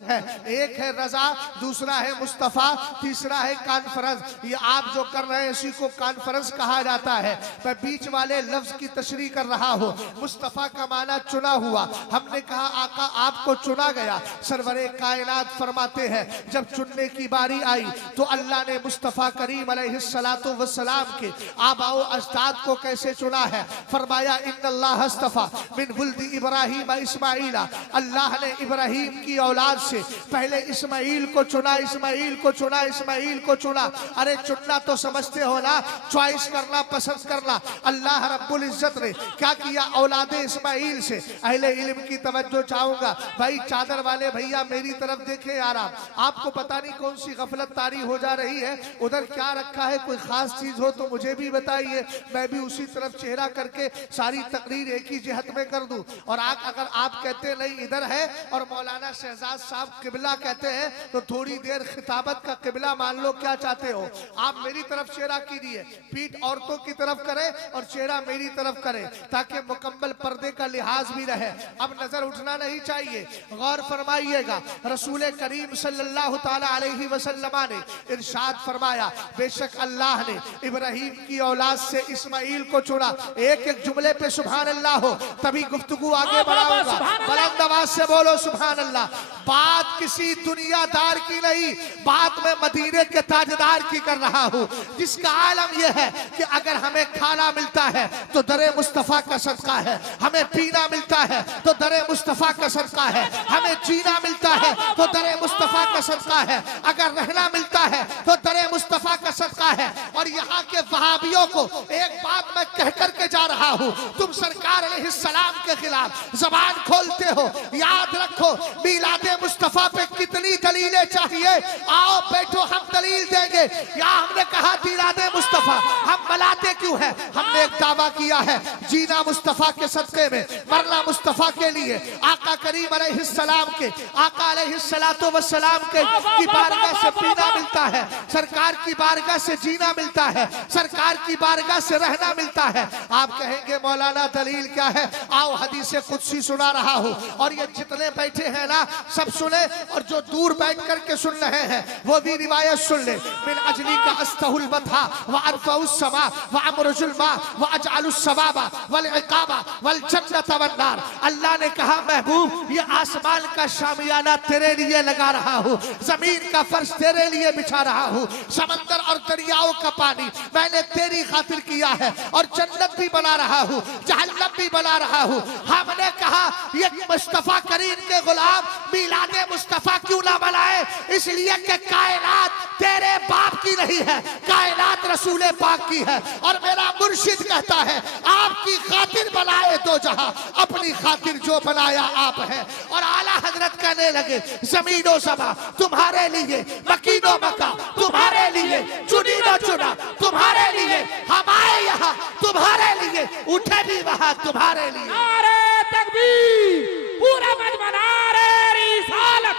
है। एक है रजा, दूसरा है मुस्तफा, तीसरा है कॉन्फ्रेंस। ये आप जो कर रहे हैं इसी को कॉन्फ्रेंस कहा जाता है। मैं बीच वाले लफ्ज की तशरीह कर रहा हूँ। मुस्तफा का माना चुना हुआ। हमने कहा आका आपको चुना गया। सरवरे कायनात फरमाते हैं जब चुनने की बारी आई तो अल्लाह ने मुस्तफा करीम अलैहिस्सलातु वस्सलाम के आबाओ अजदाद को कैसे चुना है। फरमाया इन्नल्लाह अस्तफा मिन वुल्दी इब्राहीम इस्माइला, अल्लाह ने इब्राहीम की औलाद से पहले इस्माइल को चुना, इस्माइल को चुना, इस्माइल को चुना। अरे चुनना तो समझते हो ना, चॉइस करना, पसंद करना। अल्लाह रब्बुल इज्जत ने क्या किया, औलादे इस्माइल से। अहले इल्म की तवज्जो चाहूंगा भाई, चादर वाले भैया मेरी तरफ देखे यार। आपको पता नहीं कौन सी गफलत तारी हो जा रही है, उधर क्या रखा है, कोई खास चीज हो तो मुझे भी बताइए, मैं भी उसी तरफ चेहरा करके सारी तकरीर एक ही जिहत में कर दूं। और अगर आप कहते नहीं इधर है और मौलाना शहजाद साहब किबला कहते हैं तो थोड़ी देर खिताबत का किबला मान लो। क्या चाहते हो आप, मेरी तरफ चेहरा कीजिए, पीठ औरतों की तरफ करें और चेहरा मेरी तरफ करें ताकि मुकम्मल पर्दे का लिहाज भी रहे। अब नजर उठना नहीं चाहिए, गौर फरमाइएगा। रसूल करीम सल्लल्लाहु ताला अलैहि वसल्लम ने इरशाद फरमाया, बेशक अल्लाह ने इब्राहीम की औलाद से इस्माइल को चुना। एक एक जुमले पे सुभान अल्लाह हो तभी गुफ्तगू आगे बढ़ाऊंगा। बुलंद आवाज से बोलो सुभान अल्लाह। बात किसी दुनियादार की नहीं, बात मैं मदीने के ताजदार की कर रहा हूँ, जिसका आलम यह है कि अगर हमें खाना मिलता है तो दरे मुस्तफा का सदका है, हमें पीना मिलता है तो दरे मुस्तफा का सदका है, हमें जीना मिलता है तो दरे मुस्तफा का सदका है, अगर रहना मिलता है तो दरे मुस्तफा का सदका है। और यहाँ के वहाबियों को एक बात मैं कह करके जा रहा हूँ, तुम सरकार अलैहिस्सलाम के खिलाफ जबान खोलते हो, याद रखो मिलादे मुस्तफा पे कितनी दलीलें चाहिए। आओ बैठो, हम दलील देंगे। या हमने कहा मिलादे मुस्तफा हम मनाते क्यों है, हमने एक दावा किया है जीना मुस्तफा के सदके में, मरना मुस्तफा के लिए। आका करीम अलैहिस्सलाम के, आका अलैहिस्सलातु वस्सलाम के की बारगाह से पीना मिलता है, सरकार की बारगाह से जीना मिलता है, सरकार की बारगाह से रहना मिलता है। आप कहेंगे मौलाना दलील क्या है, आओ हदीस कुदसी सुना रहा हूँ और ये जितने बैठे हैं ना सब सुने, और जो दूर बैठ करके सुन रहे हैं वो भी रिवायत सुन ले। मिन अजली का अस्तहुल बथा व अरफउस समा व अमरुजुल मा व अजअलुस सवाबा वल इकाबा वल जन्नत वन नार। अल्लाह ने कहा महबूब ये आसमान का शामियाना तेरे लिए लगा रहा हूँ, जमीन का फर्श तेरे लिए बिछा रहा हूँ, समंदर और दरियाओं का पानी मैंने तेरी खातिर किया है, और जन्नत भी बना रहा हूँ, जहन्नम भी बना रहा हूँ। हमने कहा ये मुस्तफा करीम के गुलाम मिलादे मुस्तफा क्यों ना बनाए, इसलिए कि कायनात तेरे बाप की नहीं है, कायनात रसूले पाक की है। और मेरा मुर्शिद कहता है आपकी खातिर बनाए दो जहां, अपनी खातिर जो बनाया आप है। और आला हजरत कहने लगे जमीनो समा तुम्हारे लिए, मकीनो मका तुम्हारे लिए, चुनी न चुना तुम्हारे लिए, हम आए यहाँ तुम्हारे लिए, उठे भी वहां तुम्हारे लिए। नारे तकबीर, पूरा मजमा नारे रिसालत,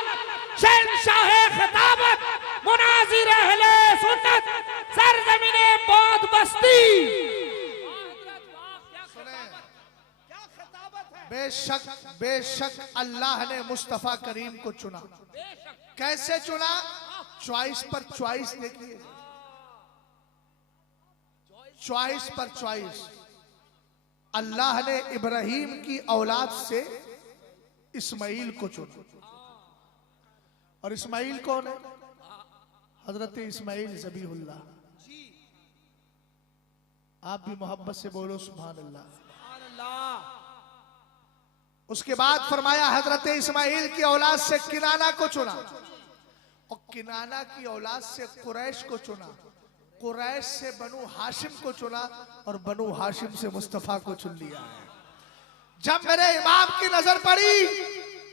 शहंशाहे खिताबत, मुनाजिर अहले सुन्नत, सरजमीने बौद्ध बस्ती। बेशक बेशक अल्लाह ने मुस्तफा करीम को चुना। कैसे चुना, चॉइस पर चॉइस देखिए, चॉइस पर चॉइस। अल्लाह ने इब्राहीम की औलाद से इस्माइल को चुना। और इस्माइल कौन है, हजरत इस्माइल ज़बीहुल्लाह। आप भी मोहब्बत से बोलो सुभान अल्लाह। उसके बाद फरमाया हजरत इस्माइल की औलाद से किनाना को चुना, और किनाना की औलाद से कुरैश को चुना, कुरैश से बनु हाशिम को चुना, और बनु हाशिम से मुस्तफा को चुन लिया है। जब मेरे इमाम की नजर पड़ी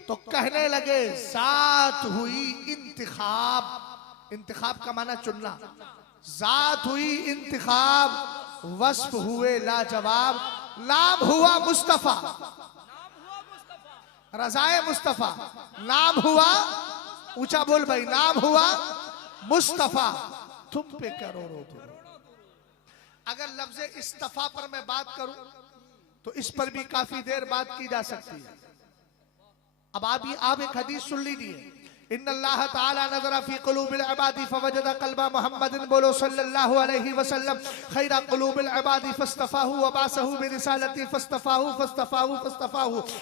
तो कहने लगे जात हुई इंतिखाब, इंतिखाब का माना चुनना, जात हुई इंतिखाब, वस्फ हुए लाजवाब, नाम हुआ मुस्तफा, रजाए मुस्तफा, नाम हुआ, ऊंचा बोल भाई, नाम हुआ मुस्तफा। तुम पे करोड़ों दो। अगर लफ्ज इस्तफा पर मैं बात करूं तो इस पर भी काफी देर बात की जा सकती है। अब आप एक हदीस सुन लीजिए इन्नल्लाह ताला नज़रा फी क़ुलूबिल इबादी फवजदा क़ल्बा मुहम्मदिन बोलो सल्लल्लाहु अलैहि वसल्लम खैरा क़ुलूबिल इबादी फस्तफ़ाहु व बासहु बिरिसालती फस्तफ़ाहु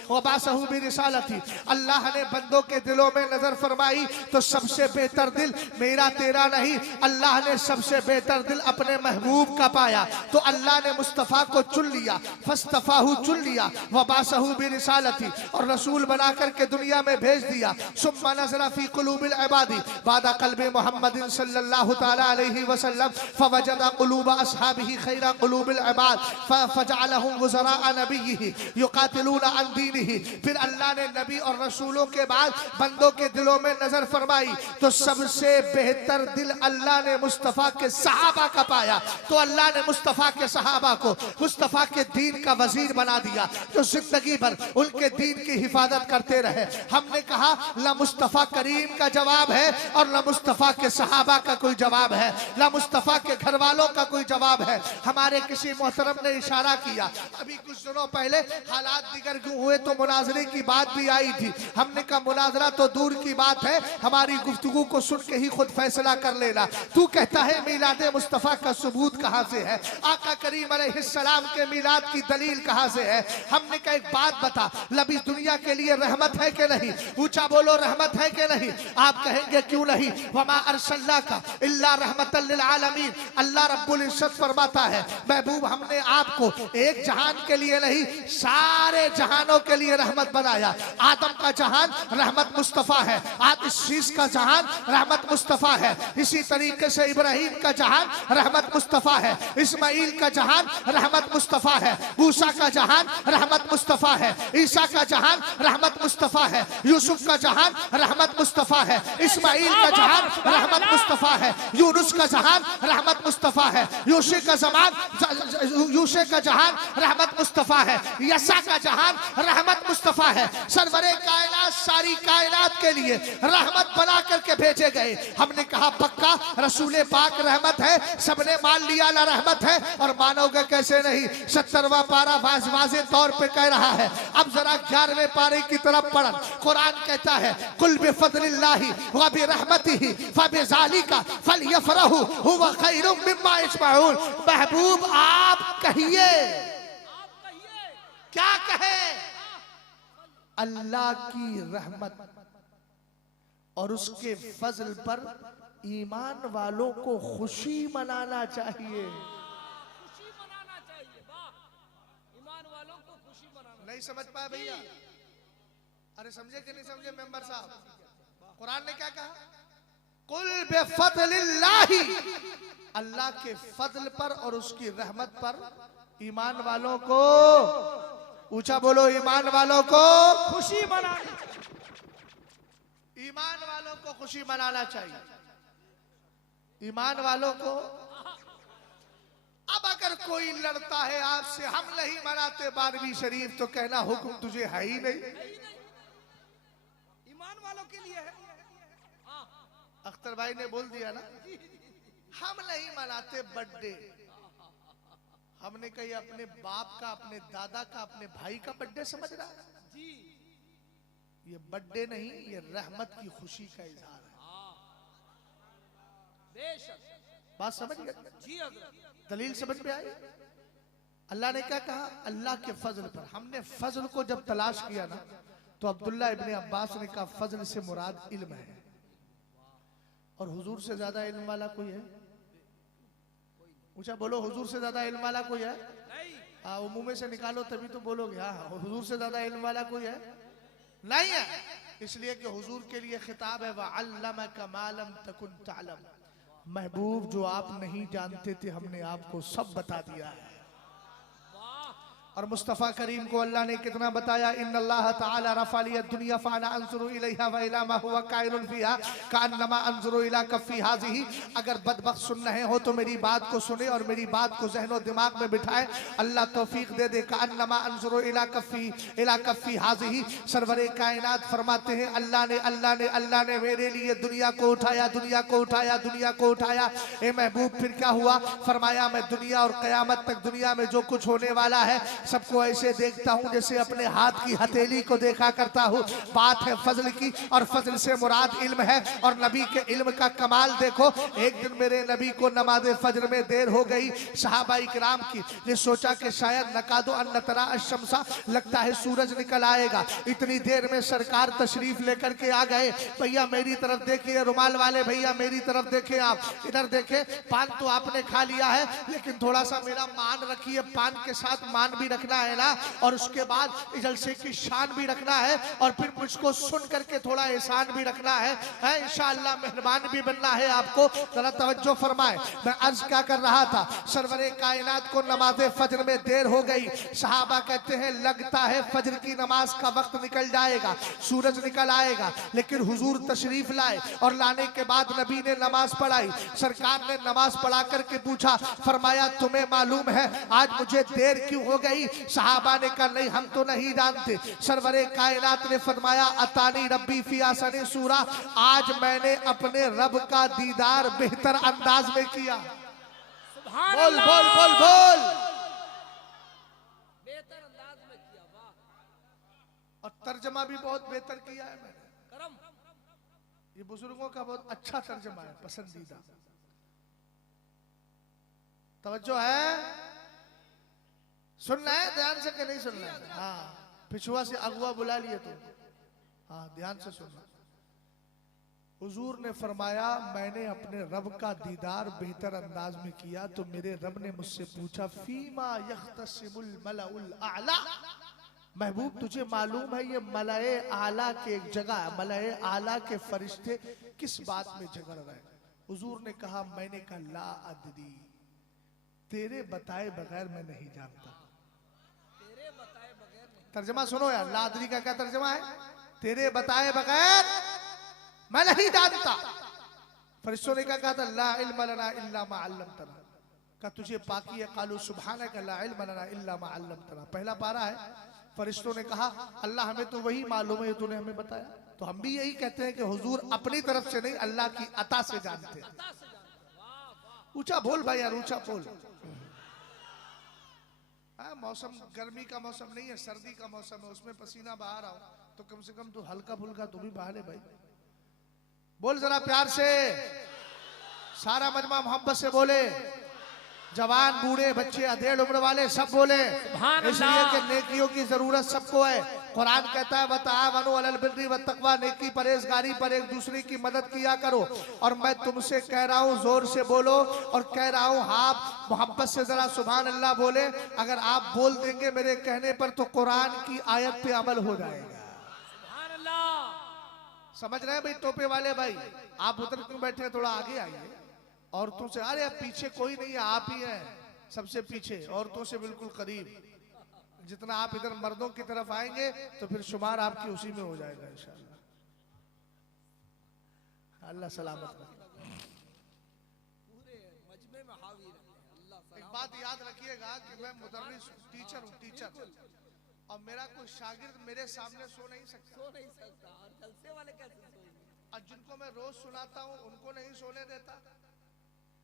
व बासहु बिरिसालती। अल्लाह ने बंदों के दिलों में नजर फरमाई तो सबसे बेहतर दिल मेरा तेरा नहीं, अल्लाह ने सबसे बेहतर दिल अपने महबूब का पाया तो अल्लाह ने मुस्तफ़ा को चुन लिया, फस्तफ़ाहु चुन लिया, व बासहु बिरिसालती और रसूल बना करके दुनिया में भेज दिया। सुम्मा नज़रा फी क़ुलूबिल इबादी बादा क़ल्बि मुहम्मदिन सल्लल्लाहु तआला अलैहि वसल्लम फवजदा क़ुलूब अस्हाबिही खैरा क़ुलूबिल इबाद फजअलहुम वज़राअ नबिय्यिही युक़ातिलूना अन दीनिही। फिर अल्लाह ने नबी और रसूलों के बाद बंदों के दिलों में नजर फरमाई तो सबसे बेहतर दिल अल्लाह ने मुस्तफ़ा के सहाबा का पाया तो अल्लाह ने मुस्तफ़ा के सहाबा को मुस्तफ़ा के दीन का वजीर बना दिया जो जिंदगी भर उनके दीन की हिफाजत करते रहे। हमने कहा ला मुस्तफ़ा करीम का जवाब है और ला मुस्तफ़ा के सहाबा का कोई जवाब है, ला मुस्तफ़ा के घर वालों का कोई जवाब है। हमारे किसी मोहतरम ने इशारा किया अभी कुछ दिनों पहले हालात दिगर क्यों हुए तो मुनाजरे की बात भी आई थी। हमने कहा मुनाजरा तो दूर की बात है, हमारी गुफ्तगू को सुन के ही खुद फैसला कर लेना। तू कहता है मीलाद मुस्तफ़ा का सबूत कहाँ से है, आका करीम अलैहिस्सलाम के मीलाद की दलील कहाँ से है। हमने कहा एक बात बता, नबी दुनिया के लिए रहमत है कि नहीं, ऊंचा बोलो रहमत है कि नहीं। आप कहेंगे क्यों नहीं, वमा अरसलनाका इल्ला रहमतल लिल आलमीन। अल्लाह रब्बुल इज्जत फरमाता है महबूब हमने आपको एक जहान के लिए नहीं सारे जहानों के लिए रहमत बनाया। आदम का जहान रहमत मुस्तफ़ा है, आज इस शीश का जहान रहमत मुस्तफ़ा है, इसी तरीके से इब्राहिम का जहान रहमत मुस्तफ़ा है, इस्माइल का जहान रहमत मुस्तफ़ा है, मूसा का जहान रहमत मुस्तफ़ा है, ईसा का जहान रहमत मुस्तफ़ा है, यूसुफ का जहान रहमत मुस्तफ़ा है, इस्माइल का जहान रहमत मुस्तफ़ा है, यूनुस का जहान रहमत मुस्तफ़ा है, यूशे का जहान रहमत मुस्तफ़ा है, यसा का जहान रहमत मुस्तफ़ा है। सरवरे कायनात सारी कायनात के लिए रहमत बना करके भेजे गए। हमने कहा पक्का रसूल पाक रहमत है, सबने मान लिया ला रहमत है और मानोगे कैसे नहीं। 70वां पारा वाज़े तौर पे कह रहा है। अब जरा 11वें पारे की तरफ पढ़न। कुरान कहता है कुल बिफज़लिल्लाहि व बिरहमतिही फबिज़ालिका फलयफ़रहू हुवा खैरुम मिम्मा यजमऊन। महबूब आप कहिए, क्या कहे, अल्लाह की रहमत और उसके फजल पर ईमान वालों को खुशी मनाना चाहिए। खुशी मनाना चाहिए, वाह, ईमान वालों को खुशी मनाना। नहीं समझ पाए भैया? अरे समझे कि नहीं समझे मेंबर साहब? कुरान ने क्या कहा, कुल बिफज़लिल्लाहि, अल्लाह के फजल पर और उसकी रहमत पर ईमान वालों को, ऊंचा बोलो, ईमान वालों को खुशी मनानी, ईमान वालों को खुशी मनाना चाहिए। ईमान वालों को। अब अगर कोई लड़ता है आपसे, हम नहीं मनाते 12वीं शरीफ, तो कहना हुक्म तुझे है ही नहीं, ईमान वालों के लिए है। अख्तर भाई ने बोल दिया ना, हम नहीं मनाते बर्थडे। हमने कही अपने बाप का, अपने दादा का, अपने भाई का बर्थडे समझ रहा है जी, ये बर्थडे नहीं, ये रहमत की खुशी का इजहार है। बेशक, बात समझ गए जी हज़रत, दलील समझ में आई। अल्लाह ने क्या कहा, अल्लाह के फजल पर। हमने फजल को जब तलाश किया ना तो अब्दुल्ला इब्ने अब्बास ने कहा फजल से मुराद इल्म है, और हुजूर से ज्यादा इल्म वाला कोई है? ऊंचा बोलो, हुजूर से ज्यादा इल्म वाला कोई है? हाँ, मुंह में से निकालो तभी तो बोलोगे। हाँ, हुजूर से ज्यादा इल्म वाला कोई है? नहीं है। इसलिए कि हुजूर के लिए खिताब है वअल्लमका मा लम तकुन तअलम। महबूब जो आप नहीं जानते थे हमने आपको सब बता दिया है। और मुस्तफ़ा करीम को अल्लाह ने कितना बताया, इन्नल्लाह ताला रफ़अ दुनिया फ़अना अंज़ुरु इलैहा व इला मा हुवा काइनुन फ़ीहा कअन्नमा अंज़ुरु इला कफ़्फ़ी हाज़िही। अगर बदबख्त सुन रहे हो तो मेरी बात को सुने और मेरी बात को ज़हन और दिमाग में बिठाए। अल्लाह तौफीक दे दे। कअन्नमा अंज़ुरु इला कफ़्फ़ी हाज़िही। सरवरे कायनात फरमाते हैं अल्लाह ने मेरे लिए दुनिया को उठाया, दुनिया को उठाया, दुनिया को उठाया। ए महबूब फिर क्या हुआ? फरमाया मैं दुनिया और क़यामत तक दुनिया में जो कुछ होने वाला है सबको ऐसे देखता हूँ जैसे अपने हाथ की हथेली को देखा करता हूँ। बात है फजल की, और फजल से मुराद इल्म है, और नबी के इल्म का कमाल देखो। एक दिन मेरे नबी को नमाज फजर में देर हो गई। सहाबा इकराम की ने सोचा कि शायद नकादो अन तरा अशमसा, लगता है सूरज निकल आएगा। इतनी देर में सरकार तशरीफ लेकर के आ गए। भैया मेरी तरफ देखिए, रुमाल वाले भैया मेरी तरफ देखिए, आप इधर देखे। पान तो आपने खा लिया है, लेकिन थोड़ा सा मेरा मान रखिए, पान के साथ मान भी रखना है ना, और उसके बाद जलसे की शान भी रखना है, और फिर मुझको सुन करके थोड़ा एहसान भी रखना है इंशाअल्लाह मेहरबान भी बनना है आपको। जरा तवज्जो फरमाए। मैं अर्ज क्या कर रहा था, सरवरे कायनात को नमाज फजर में देर हो गई। सहाबा कहते हैं लगता है फजर की नमाज का वक्त निकल जाएगा, सूरज निकल आएगा। लेकिन हुजूर तशरीफ लाए, और लाने के बाद नबी ने नमाज पढ़ाई। सरकार ने नमाज पढ़ा करके पूछा, फरमाया तुम्हें मालूम है आज मुझे देर क्यों हो गई? सहाबा ने कहा नहीं हम तो नहीं जानते। सरवरे कायनात ने फरमाया अतानी रब्बी फी आसनी सूरा, आज मैंने अपने रब का दीदार बेहतर अंदाज में किया। सुभान बोल अल्लाह। बोल बोल बोल। बेहतर अंदाज में किया, वाह। और तर्जमा भी बहुत बेहतर किया है मैंने। करम। ये बुजुर्गों का बहुत अच्छा तर्जमा है, पसंदीदा। तवज्जो है, सुनना है ध्यान से कि नहीं सुनना है? हाँ, पिछुआ से अगुआ बुला लिए तो हाँ ध्यान से सुनना। हुजूर ने फरमाया मैंने अपने रब का दीदार बेहतर अंदाज में किया, तो मेरे रब ने मुझसे पूछा फीमा यख्तसिमुल मलाउल आला, महबूब तुझे मालूम है ये मलाए आला के एक जगह, मलाए आला के फरिश्ते किस बात में झगड़ रहे? हुजूर ने कहा, मैंने कहा ला अदरी, तेरे बताए बगैर मैं नहीं जानता। तेरे बताए बगैर नहीं। तर्जमा सुनो यार, ला अदरी का क्या तर्जमा है? तेरे बताए बगैर मैं नहीं जानता। फरिश्तों ने क्या कहा था? ला इल्म लना इल्ला मा अल्लमतना, का तुझे पाकी है। कालू सुब्हानक ला इल्म लना इल्ला मा अल्लमतना। पहला पारा है। फरिश्तों ने कहा अल्लाह हमें तो वही मालूम है तूने हमें बताया। तो हम भी यही कहते हैं कि हुजूर अपनी तरफ से नहीं अल्लाह की अता से जानते हैं। ऊंचा बोल भाई यार, ऊंचा बोल। मौसम गर्मी का मौसम नहीं है, सर्दी का मौसम है, उसमें पसीना बहा रहा हो तो कम से कम तू हल्का फुल्का तू भी बहा ले भाई। बोल जरा प्यार से, सारा मजमा मोहब्बत से बोले। जवान बूढ़े बच्चे अधेड़ उम्र वाले सब बोले, इसलिए कि नेकियों की जरूरत सबको है। कुरान कहता है वतआवनु अलल बिर्रि वत्तक़वा, नेकी परहेजगारी पर एक दूसरे की मदद किया करो। और मैं तुमसे कह रहा हूँ जोर से बोलो, और कह रहा हूँ आप मोहब्बत से जरा सुभान अल्लाह बोले। अगर आप बोल देंगे मेरे कहने पर तो कुरान की आयत पे अमल हो जाएगा। सुभान अल्लाह। समझ रहे हैं भाई टोपे वाले भाई? आप उधर क्यों बैठे हैं, थोड़ा आगे आइए। औरतों से, अरे पीछे कोई नहीं है, आप ही हैं सबसे पीछे, औरतों से बिल्कुल करीब। जितना आप इधर मर्दों की तरफ आएंगे तो फिर शुमार आपकी उसी में हो जाएगा इंशाअल्लाह। अल्लाह सलामत रखे। पूरे मजमे में हावी रहे अल्लाह। एक बात याद रखिएगा कि मैं मुदर्रिस टीचर हूँ, टीचर, और मेरा कोई शागिर्द मेरे सामने सो नहीं सकता। सो नहीं सकता, और जलसे वाले कैसे सोएंगे? और जिनको मैं रोज सुनाता हूँ उनको नहीं सोने देता,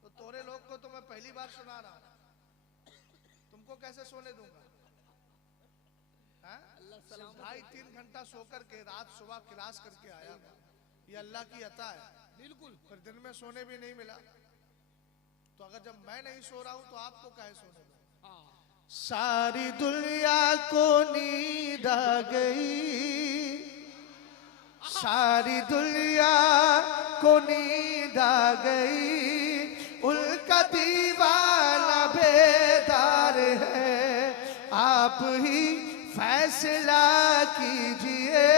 तो तोरे लोग को तो मैं पहली बार सुना रहा हूँ, तुमको कैसे सोने दूंगा? ढाई 3 घंटा सो करके रात सुबह क्लास करके आया, ये अल्लाह की अता है। बिल्कुल। फिर दिन में सोने भी नहीं मिला, तो अगर जब मैं नहीं सो रहा हूं तो आपको काहे सोने दूं? सारी दुनिया को नींद आ गई, सारी दुनिया को नींद आ गई, उनका दीवाना बेदार है, आप ही फैसला कीजिए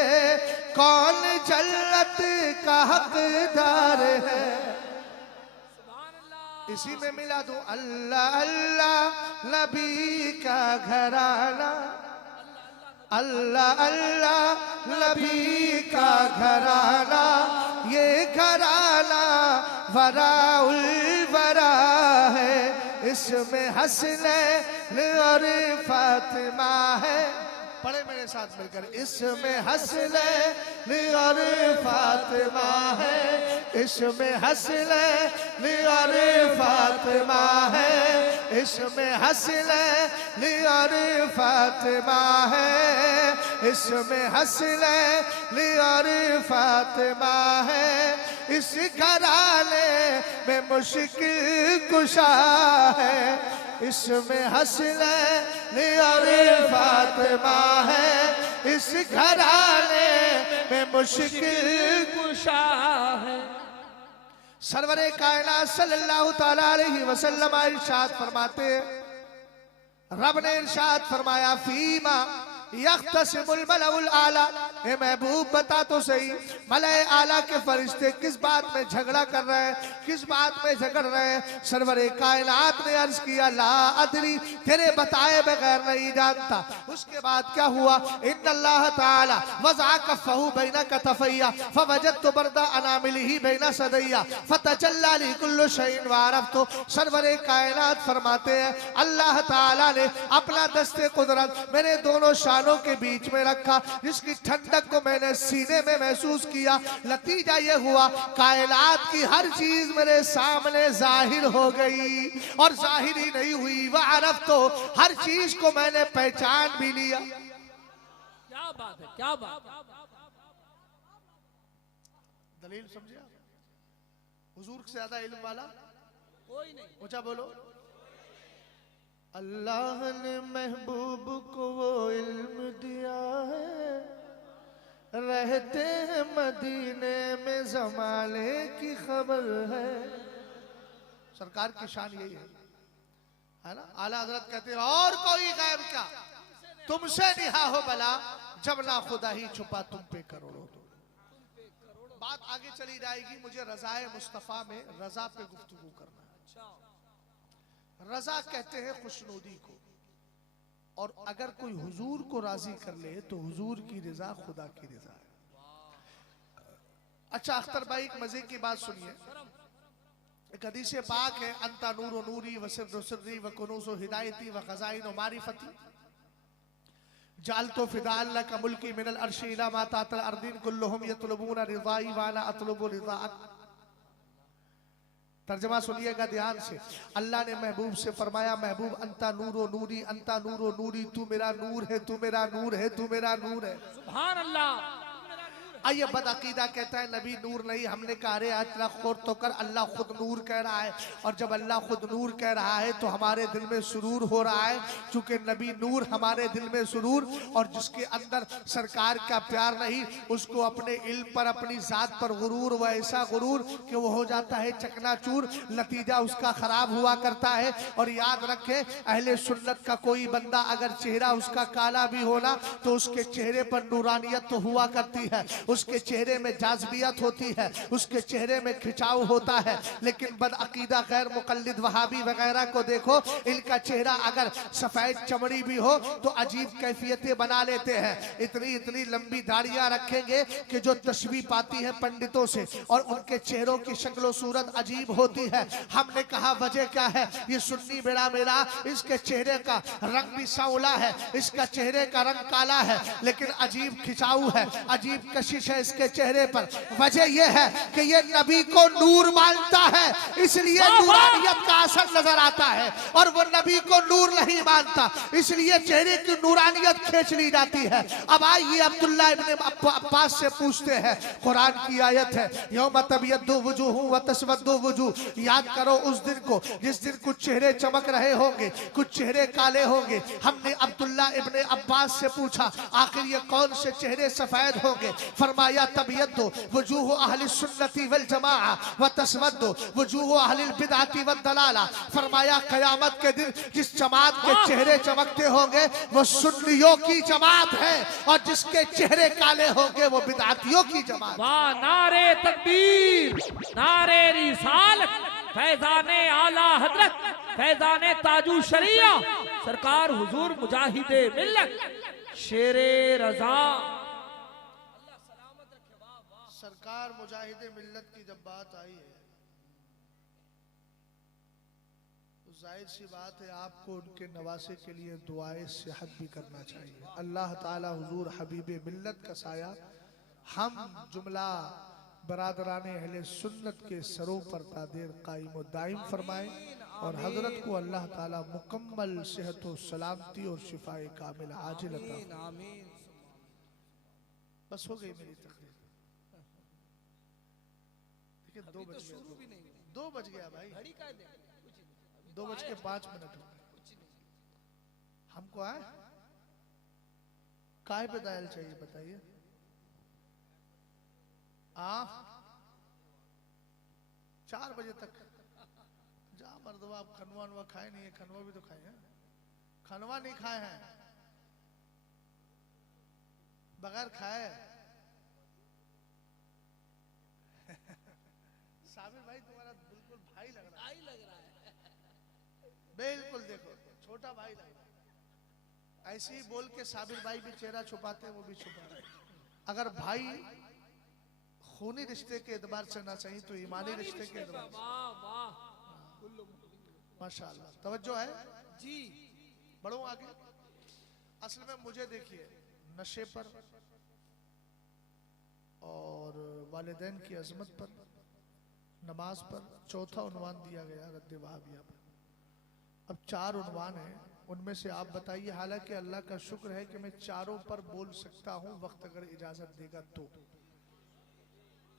कौन जन्नत का हकदार है। सुभान अल्लाह। इसी में मिला दूं अल्लाह अल्लाह नबी का घराना, अल्लाह अल्लाह नबी का घराना, ये घराना वराउल वरा है, इसमें हसनैन और फातिमा है। पढ़े मेरे साथ मिलकर, इसमें हसनैन और फातिमा है, इसमें हसनैन और फातिमा है, इसमें हसनैन और फातिमा है, इसमें हसनैन और फातिमा है, इस घराने में मुश्किल कुशा है, इसमें हसनैन और फातिमा है, इस घराने में मुश्किल कुशा है। सरवरे कायनात सल्लल्लाहु ताला अलैहि वसल्लम इरशाद फरमाते, रब ने इरशाद फरमाया फीमा यख्तसिमुल मलउल आला, ए महबूब बता तो सही मलए आला के फरिश्ते किस बात में झगड़ा कर रहे हैं, किस बात में झगड़ रहे हैं। सरवरे कायनात ने अर्ज किया ला अदरी, तेरे बताए बगैर नहीं जानता। उसके बाद क्या हुआ, इन्नल्लाह ताला वज़अ कफ़हु बैना कतफ़ैया फवजदतु बरदा अनामिलिही बैना सदैया फतजल्ला ली कुल्लु शैइन वअरफ़तु। सरवरे कायनात फरमाते हैं अल्लाह ताला ने अपना दस्ते कुदरत मेरे दोनों शानों के बीच में रखा, जिसकी ठंडक को मैंने सीने में महसूस किया। नतीजा ये हुआ कायनात की हर चीज मेरे सामने जाहिर हो गई, और जाहिर ही नहीं हुई वह अरब तो हर चीज को मैंने पहचान भी लिया। क्या बात है, क्या बात है। दलील समझे, हुजूर से ज्यादा इल्म वाला कोई नहीं। ऊंचा बोलो। अल्लाह ने महबूब को वो इल्म दिया है, रहते हैं मदीने में जमाने की खबर है। सरकार की शान यही है ना। आला हजरत कहते हैं और कोई गैब क्या, तुमसे निहा हो भला जब ना खुदा ही छुपा तुम पे करोड़ों। बात आगे चली जाएगी, मुझे रज़ाए मुस्तफ़ा में रजा पे गुफ्तगू करना है। रजा कहते हैं खुशनुदी को, और अगर कोई हुजूर को राजी कर ले तो हुजूर की रजा खुदा की रजा है। अच्छा अख्तर भाई एक मजे की बात सुनिए, एक हदीस पाक है, अंता नूर व नूरी व सिर्र सिर्री व कुनूज़ व हिदायती व खज़ाइन व मारिफती जाल तो फिदाल लक मुल्की मिनल अर्शी इला मा तातल अर्दीन कुल्लुहुम यतलबूना रिज़ाई व अना अतलबु रिज़ाअक। तर्जमा सुनिएगा ध्यान से। अल्लाह ने महबूब से फरमाया महबूब अंता नूरो नूरी, अंता नूरो नूरी, तू मेरा नूर है, तू मेरा नूर है, तू मेरा नूर है। सुभान अल्लाह। आइए बदअकीदा कहता है नबी नूर नहीं। हमने कहा अरे इतना गौर तो कर, अल्लाह खुद नूर कह रहा है, और जब अल्लाह खुद नूर कह रहा है तो हमारे दिल में सुरूर हो रहा है, चूंकि नबी नूर हमारे दिल में सुरूर। और जिसके अंदर सरकार का प्यार नहीं, उसको अपने इल्म पर अपनी जात पर गुरूर, व ऐसा गुरूर कि वो हो जाता है चकनाचूर, नतीजा उसका खराब हुआ करता है। और याद रखे अहले सुन्नत का कोई बंदा अगर चेहरा उसका काला भी होना तो उसके चेहरे पर नूरानियत तो हुआ करती है, उसके चेहरे में जाज़बियत होती है, उसके चेहरे में खिंचाव होता है। लेकिन बदअकीदा गैर मुकल्लिद वहाबी वगैरह को देखो, इनका चेहरा अगर सफेद चमड़ी भी हो तो अजीब कैफियतें बना लेते हैं। इतनी इतनी लंबी दाढ़ियां रखेंगे कि जो तशबीह पाती है पंडितों से, और उनके चेहरों की शक्ल सूरत अजीब होती है। हमने कहा वजह क्या है, ये सुन्नी बेड़ा मेरा, इसके चेहरे का रंग भी सांवला है, इसका चेहरे का रंग काला है, लेकिन अजीब खिंचाव है, अजीब कशिश है इसके चेहरे पर। वजह यह है कि ये नबी को नूर मानता है, इसलिए नूरानियत का असर नजर आता है, और वो नबी को नूर नहीं मानता, इसलिए चेहरे की नूरानियत खींच ली जाती है। अब आइए अब्दुल्ला इब्न अब्बास से पूछते हैं, कुरान की आयत है यौम तबयद्दु वजूह व तस्वद्दु वजूह। याद करो उस दिन को जिस दिन कुछ चेहरे चमक रहे होंगे, कुछ चेहरे काले होंगे। हमने अब्दुल्ला इब्न अब्बास से पूछा आखिर ये कौन से चेहरे सफेद होंगे? फरमाया तबयद्दु वजूह अहले सुन्नती वल जमाआ व तस्वद्दु वजूह अहले बिदअती व दलाला। फरमाया क़यामत के दिन जिस जमात के चेहरे चमकते होंगे वो सुन्नियों की जमात है, और जिसके चेहरे काले होंगे वो बिदअतियों की जमात। वाह, नारे तकबीर, नारे रिसालत, फैजाने आला हजरत, फैजाने ताजू शरिया, सरकार हुजूर मुजाहिदे मिल्लत, शेरे रजा। सरकार मुजाहिदे मिल्लत की जब बात आई है तो जाहिर सी बात है आपको उनके नवासे के लिए दुआए सेहत भी करना चाहिए। अल्लाह ताला हुजूर हबीब मिल्लत का साया हम जुमला बरादरान अहले सुन्नत के सरों पर तादेर कायम व दाइम फरमाए और हजरत को अल्लाह ताला मुकम्मल सेहत व सलामती और शिफाए कामिल आजिल अता फरमाए। आमीन। बस हो गई मेरी तकरीर। देखिए 2 बज शुरू गया, भी नहीं हुई। 2 बज गया भाई, घड़ी का दे कुछ नहीं। 2:05 हो गए। कुछ नहीं। हमको आए काय पे दायल चाहिए बताइए। 4 बजे तक जा मर्दवा, आप खनवा वनवा खाए नहीं है? खनवा भी तो खाए हैं। खनवा नहीं खाए हैं, बगैर खाए। साबिर भाई तुम्हारा बिल्कुल भाई लग रहा है, आई लग रहा है। बिल्कुल देखो छोटा भाई लग रहा है। ऐसे ही बोल के साबिर भाई भी चेहरा छुपाते हैं, वो भी छुपा रहे हैं। अगर भाई खूनी रिश्ते के एतबार से ना सही तो ईमानी रिश्ते के एतबार से। वाह वाह। कुल्लू माशाल्लाह, तवज्जो है जी। बढ़ो आगे। असल में मुझे देखिए, नशे पर और वालिदैन की अजमत पर, नमाज पर चौथा उन्वान दिया गया रद्द वहाबिया पर। अब 4 उन्वान हैं, उनमें से आप बताइए। हालांकि अल्लाह का शुक्र है कि मैं चारों पर बोल सकता हूं, वक्त अगर इजाजत देगा तो।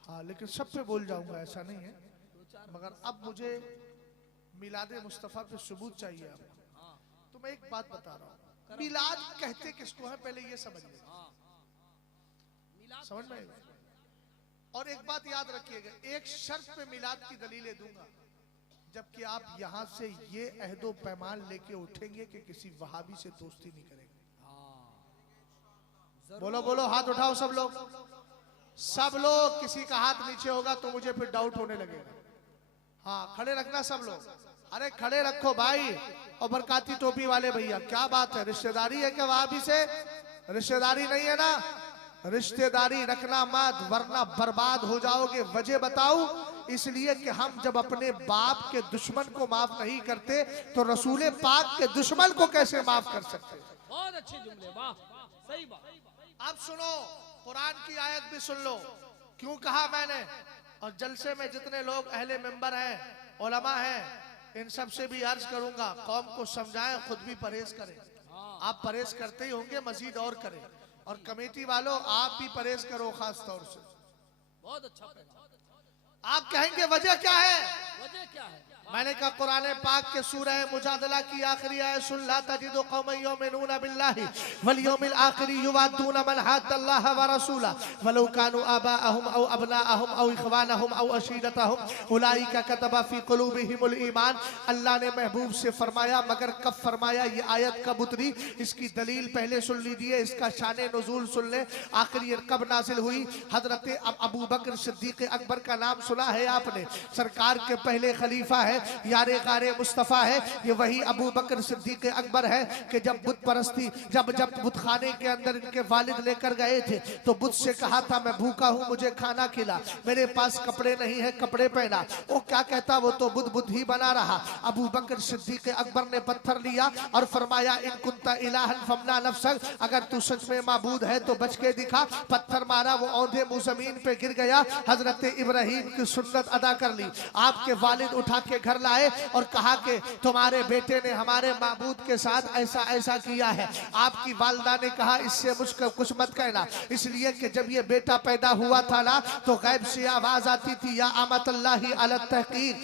हाँ, लेकिन सब पे बोल जाऊंगा ऐसा नहीं है। मगर अब मुझे मिलाद मुस्तफ़ा पे सबूत चाहिए आपको। तो मैं एक बात बता रहा हूँ, मिलाद कहते किसको है पहले ये समझ लीजिए। समझ में आएगा? और एक बात याद रखिएगा, एक शर्त पे मिलाद की दलीलें दूंगा, जबकि आप यहां से ये अहदो पैमान लेके उठेंगे कि किसी वहाबी से दोस्ती नहीं करेंगे। बोलो बोलो, हाथ उठाओ सब लोग। सब लोग, किसी का हाथ नीचे होगा तो मुझे फिर डाउट होने लगेगा। हाँ, खड़े रखना सब लोग। अरे खड़े रखो भाई। और बरकाती टोपी वाले भैया, क्या बात है, रिश्तेदारी है क्या वहाबी से? रिश्तेदारी नहीं है ना? रिश्तेदारी रखना मत, वरना बर्बाद हो जाओगे। वजह बताओ, इसलिए कि हम जब अपने बाप के दुश्मन को माफ नहीं करते तो रसूल पाक के दुश्मन को कैसे माफ कर सकते? बहुत अच्छे जुमले, वाह सही बात। अब सुनो, कुरान की आयत भी सुन लो। क्यों कहा मैंने? और जलसे में जितने लोग अहले मेंबर हैं, उलमा हैं, इन सब से भी अर्ज करूंगा, कौम को समझाएं, खुद भी परहेज करें। आप परहेज करते ही होंगे, मजीद और करें। और कमेटी वालों, आप भी परहेज करो खास तौर से। बहुत अच्छा पैगाम। आप कहेंगे वजह क्या है? वजह क्या है? मैंने कहा कुरान पाक के सूरह मुजादला की आखिरी आयत सुन, ला तजिदु कौमन युमिनूना बिल्लाहि वल यौमिल आखिरि युवाद्दूना मन हाद्दल्लाह व रसूला वलौ कानू आबाअहुम औ अबनाअहुम औ इखवानहुम औ अशीरतहुम उलाइका कतबा फी कुलूबिहिमुल ईमान। अल्लाह ने महबूब से फरमाया, मगर कब फरमाया? ये आयत कब उतरी? इसकी दलील पहले सुन लीजिए, इसका शान नुज़ूल सुन ले। आखिर ये कब नाजिल हुई? हजरत अबू बकर सिद्दीक अकबर का नाम सुना है आपने? सरकार के पहले खलीफा है, यारे गारे मुस्तफा है। ये वही अबू बकर सिद्दीक अकबर है कि जब बुत परस्ती, जब बुत खाने के अंदर इनके वालिद लेकर गए थे तो बुत से कहा था, मैं भूखा हूँ, मुझे खाना खिला। मेरे पास कपड़े नहीं है, कपड़े पहना। वो क्या कहता? वो तो बुत बुत ही बना रहा। अबू बकर सिद्दीक अकबर ने पत्थर लिया और फरमाया, इन कुंता इलाहन फमना नफ्सक, अगर तू सच में माबूद है तो बच के दिखा। पत्थर मारा, वो औंधे मुंह जमीन पे गिर गया। हजरत इब्राहिम की सुन्नत अदा कर ली। आपके वालिद उठा के घर लाए और कहा कि तुम्हारे बेटे ने हमारे माबूद के साथ ऐसा ऐसा किया है। आपकी वालदा ने कहा, इससे मुझको कुछ मत कहना, इसलिए कि जब ये बेटा पैदा हुआ था ना तो गैब से आवाज आती थी, या अमतल्लाहि अला तहकीक,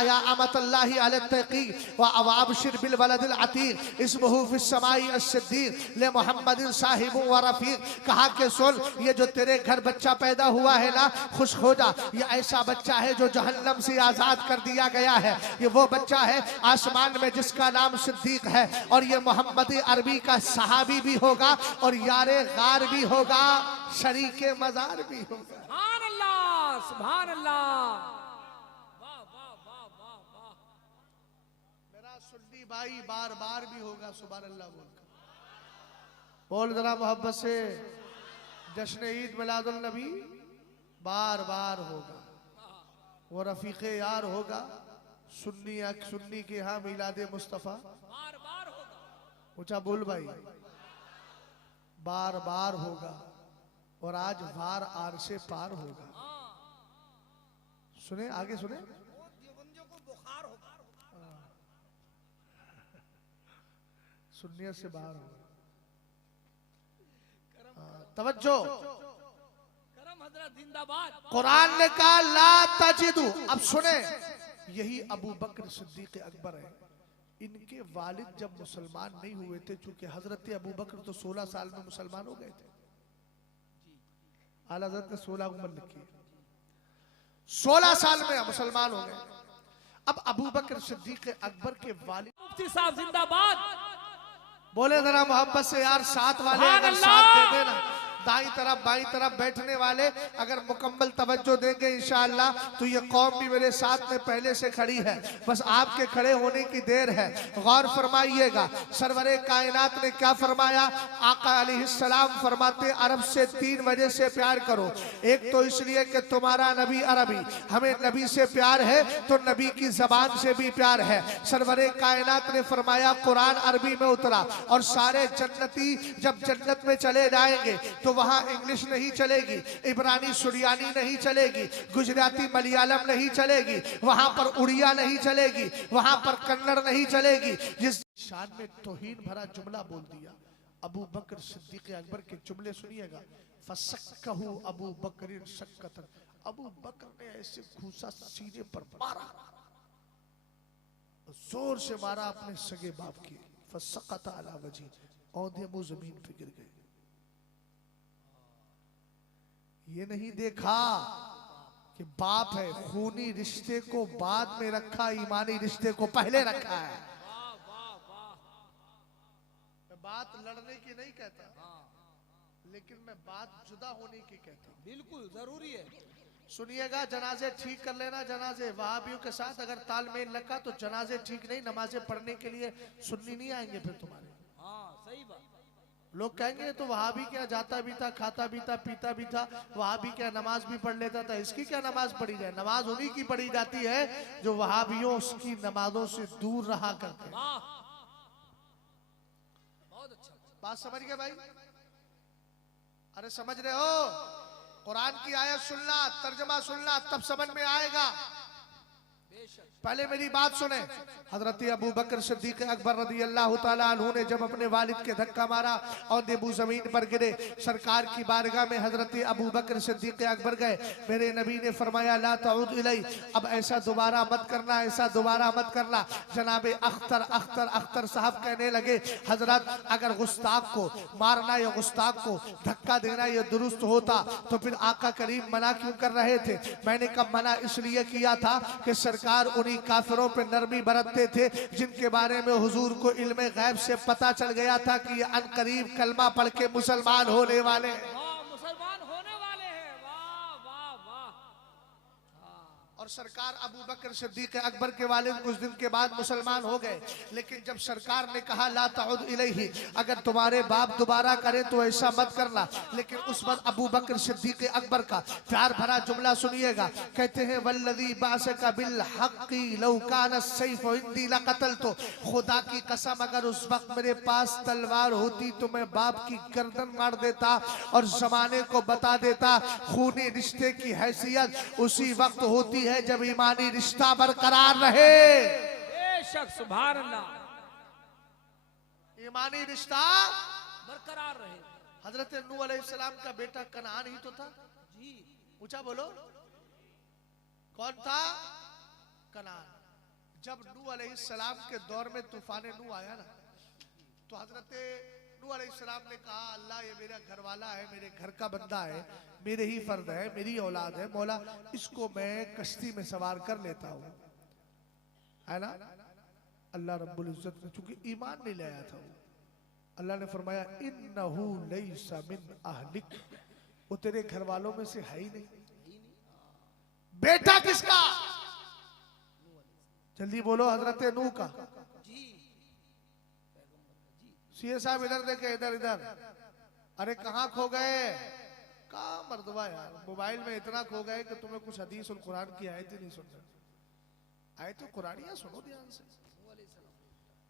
या अमतल्लाहि अला तहकीक व अवाबशिर बिल वलदिल अतीक इस्मुहु फिस समाई अस्सिद्दीक ले मोहम्मदिन साहिबु व रफीक। कहा कि सुन, ये जो तेरे घर बच्चा पैदा हुआ है ना, खुश हो जा। ये ऐसा बच्चा है जो जहन्नम से आजाद कर दिया गया है। ये वो बच्चा है आसमान में जिसका नाम सिद्दीक है, और ये मोहम्मद अरबी का सहाबी भी होगा और यारे गार भी होगा, शरीके मजार भी होगा। सुभान अल्लाह, सुभान अल्लाह, वाह वाह वाह वाह वाह। मेरा सुन्नी भाई बार बार भी होगा सुभान अल्लाह बोल जरा मोहब्बत से। जश्न ईद मिलादुल नबी बार बार होगा, वो रफीके यार होगा। सुन्नी के यहाँ मिलादे मुस्तफ़ा बार बार होगा। ऊंचा बोल भाई, बार बार होगा। और आज वार आर से पार होगा। सुने, आगे सुने। देवबंदियों को बुखार होगा। सुन्नियत से बाहर हो। तवज्जो, करम हजरत जिंदाबाद। कुरान ने कहा ला तजिदु। अब सुने, यही अबू बकर सिद्दीक अकबर है। इनके वालिद जब मुसलमान नहीं हुए थे, चूंकि हजरत अबू बकर तो 16 साल में मुसलमान हो गए थे। आला हजरत ने 16 उम्र लिखी, 16 साल में मुसलमान हो गए। अब अबू बकर सिद्दीक अकबर के वालिद, मुफ्ती साहब जिंदाबाद। बोले जरा मोहब्बत से यार, साथ वाले अगर साथ दे देना, दाई तरफ बाई तरफ बैठने वाले अगर मुकम्मल तवज्जो देंगे इंशाअल्लाह, तो ये कौम भी मेरे साथ में पहले से खड़ी है, बस आपके खड़े होने की देर है। गौर फरमाइएगा, सरवरे कायनात ने क्या फरमाया। आका अलैहिस्सलाम फरमाते अरब से 3 वजह से प्यार करो। एक तो इसलिए कि तुम्हारा नबी अरबी, हमें नबी से प्यार है तो नबी की जबान से भी प्यार है। सरवरे कायनात ने फरमाया कुरान अरबी में उतरा, और सारे जन्नती जब जन्नत में चले जाएंगे तो वहां इंग्लिश नहीं चलेगी, इब्रानी सुरियानी नहीं चलेगी, गुजराती मलयालम नहीं चलेगी, वहां पर उड़िया नहीं चलेगी, वहां पर कन्नड़ नहीं चलेगी। जिस शान में तौहीन भरा जुमला बोल दिया अबू बकर सिद्दीक अकबर के जुमले सुनिएगा। फसक्कहु अबू बकर शक्कतन, अबू बकर ने ऐसे घूसा सीने पर मारा, जोर से मारा अपने सगे बाप की। फसक्कत अला वजी, औंधे मुंह जमीन पे गिर गए। ये नहीं देखा कि बाप है, खूनी रिश्ते को बाद में रखा, ईमानी रिश्ते को पहले रखा है। मैं बात लड़ने की नहीं कहता, लेकिन मैं बात जुदा होने की कहता हूं। बिल्कुल जरूरी है। सुनिएगा, जनाजे ठीक कर लेना। जनाजे वहाबियों के साथ अगर तालमेल लगा तो जनाजे ठीक नहीं, नमाजें पढ़ने के लिए सुन्नी नहीं आएंगे फिर तुम्हारे। हाँ सही बात। लोग कहेंगे तो वहाबी क्या जाता भी था, खाता भी था, पीता भी था, वहाबी क्या नमाज भी पढ़ लेता था, इसकी क्या नमाज पढ़ी जाए। नमाज उन्हीं की पढ़ी जाती है जो वहाबियों उसकी नमाजों से दूर रहा करते हैं। बहुत अच्छा बात समझ गए भाई? अरे समझ रहे हो? कुरान की आयत सुनना, तर्जमा सुनना, तब समझ में आएगा। पहले मेरी बात सुने। हजरत अबू बकर सिद्दीक अकबर रदी अल्लाह तआला अन्हु ने जब अपने वालिद के धक्का मारा और देबू जमीन पर गिरे, सरकार की बारगाह में हजरत अबू बकर सिद्दीक अकबर गए। मेरे नबी ने फरमाया ला तऊद इलै, अब ऐसा दोबारा मत करना, ऐसा दोबारा मत करना। जनाबे अख्तर अख्तर अख्तर साहब कहने लगे हजरत अगर गुस्ताख को मारना या गुस्ताख को धक्का देना ये दुरुस्त होता तो फिर आका करीम मना क्यों कर रहे थे? मैंने कब मना इसलिए किया था कि सरकार उन्हीं काफिरों पे नरमी बरतते थे जिनके बारे में हुजूर को इल्मे गैब से पता चल गया था कि ये अनकरीब कलमा पढ़ के मुसलमान होने वाले हैं। मुसलमान होने वाले हैं। वाह वाह वाह। और सरकार अबू बकर सिद्दीक अकबर के वालिद कुछ दिन के बाद मुसलमान हो गए। लेकिन जब सरकार ने कहा ला तऊद इलैहि, अगर तुम्हारे बाप दोबारा करें तो ऐसा मत करना। लेकिन उस वक्त अबू बकर सिद्दीक अकबर का प्यार भरा जुमला सुनिएगा। कहते हैं वल्लज़ी बाअसका बिल हक़्क़ि लौ कान अस्सैफ़ इंदी लक़तलतु, खुदा की कसम अगर उस वक्त मेरे पास तलवार होती तो मैं बाप की गर्दन मार देता और जमाने को बता देता खूनी रिश्ते की हैसियत उसी वक्त होती है जब ईमानी रिश्ता बरकरार रहे। बेशक सुभान अल्लाह। ईमानी रिश्ता बरकरार रहे। हजरत नूह अलैहिस्सलाम का बेटा कनान ही तो था। जी ऊंचा बोलो, कौन था? कनान। जब नूह अलैहिस्सलाम के दौर में तूफान नूह आया ना, तो हजरत नूह अलैहिस्सलाम ने कहा अल्लाह ये मेरा घर वाला है, मेरे घर का बंदा है, मेरे ही फर्द है, मेरी औलाद है, मौला इसको मैं कश्ती में सवार कर लेता हूँ, है ना। अल्लाह रब्बुल इज्जत ने चूंकि ईमान नहीं लाया था वो, अल्लाह ने फरमाया इन्नहु लैसा मिन अहलिक, वो तेरे घर वालों में से है ही नहीं। बेटा किसका? जल्दी बोलो, हजरत नूह का। सीए साहब इधर देखे, इधर इधर। अरे कहाँ खो गए? कहाँ मर्दवा यार, मोबाइल में इतना खो गए कि तुम्हें कुछ हदीस और कुरान की आयत ही नहीं सुन रहे। आयत तो कुरानिया सुनो ध्यान से।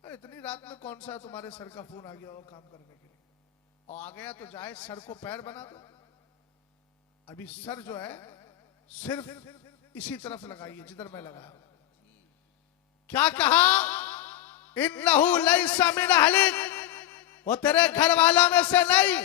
इतनी रात में कौन सा तुम्हारे सर का फोन आ गया हो काम करने के लिए? और आ गया तो जाए सर को पैर बना दो। अभी सर जो है सिर्फ इसी तरफ लगाइए जिधर मैं लगाया। क्या कहा? इन्नहु लैसा मिन अहलिक, वो तेरे घर वालों में से नहीं।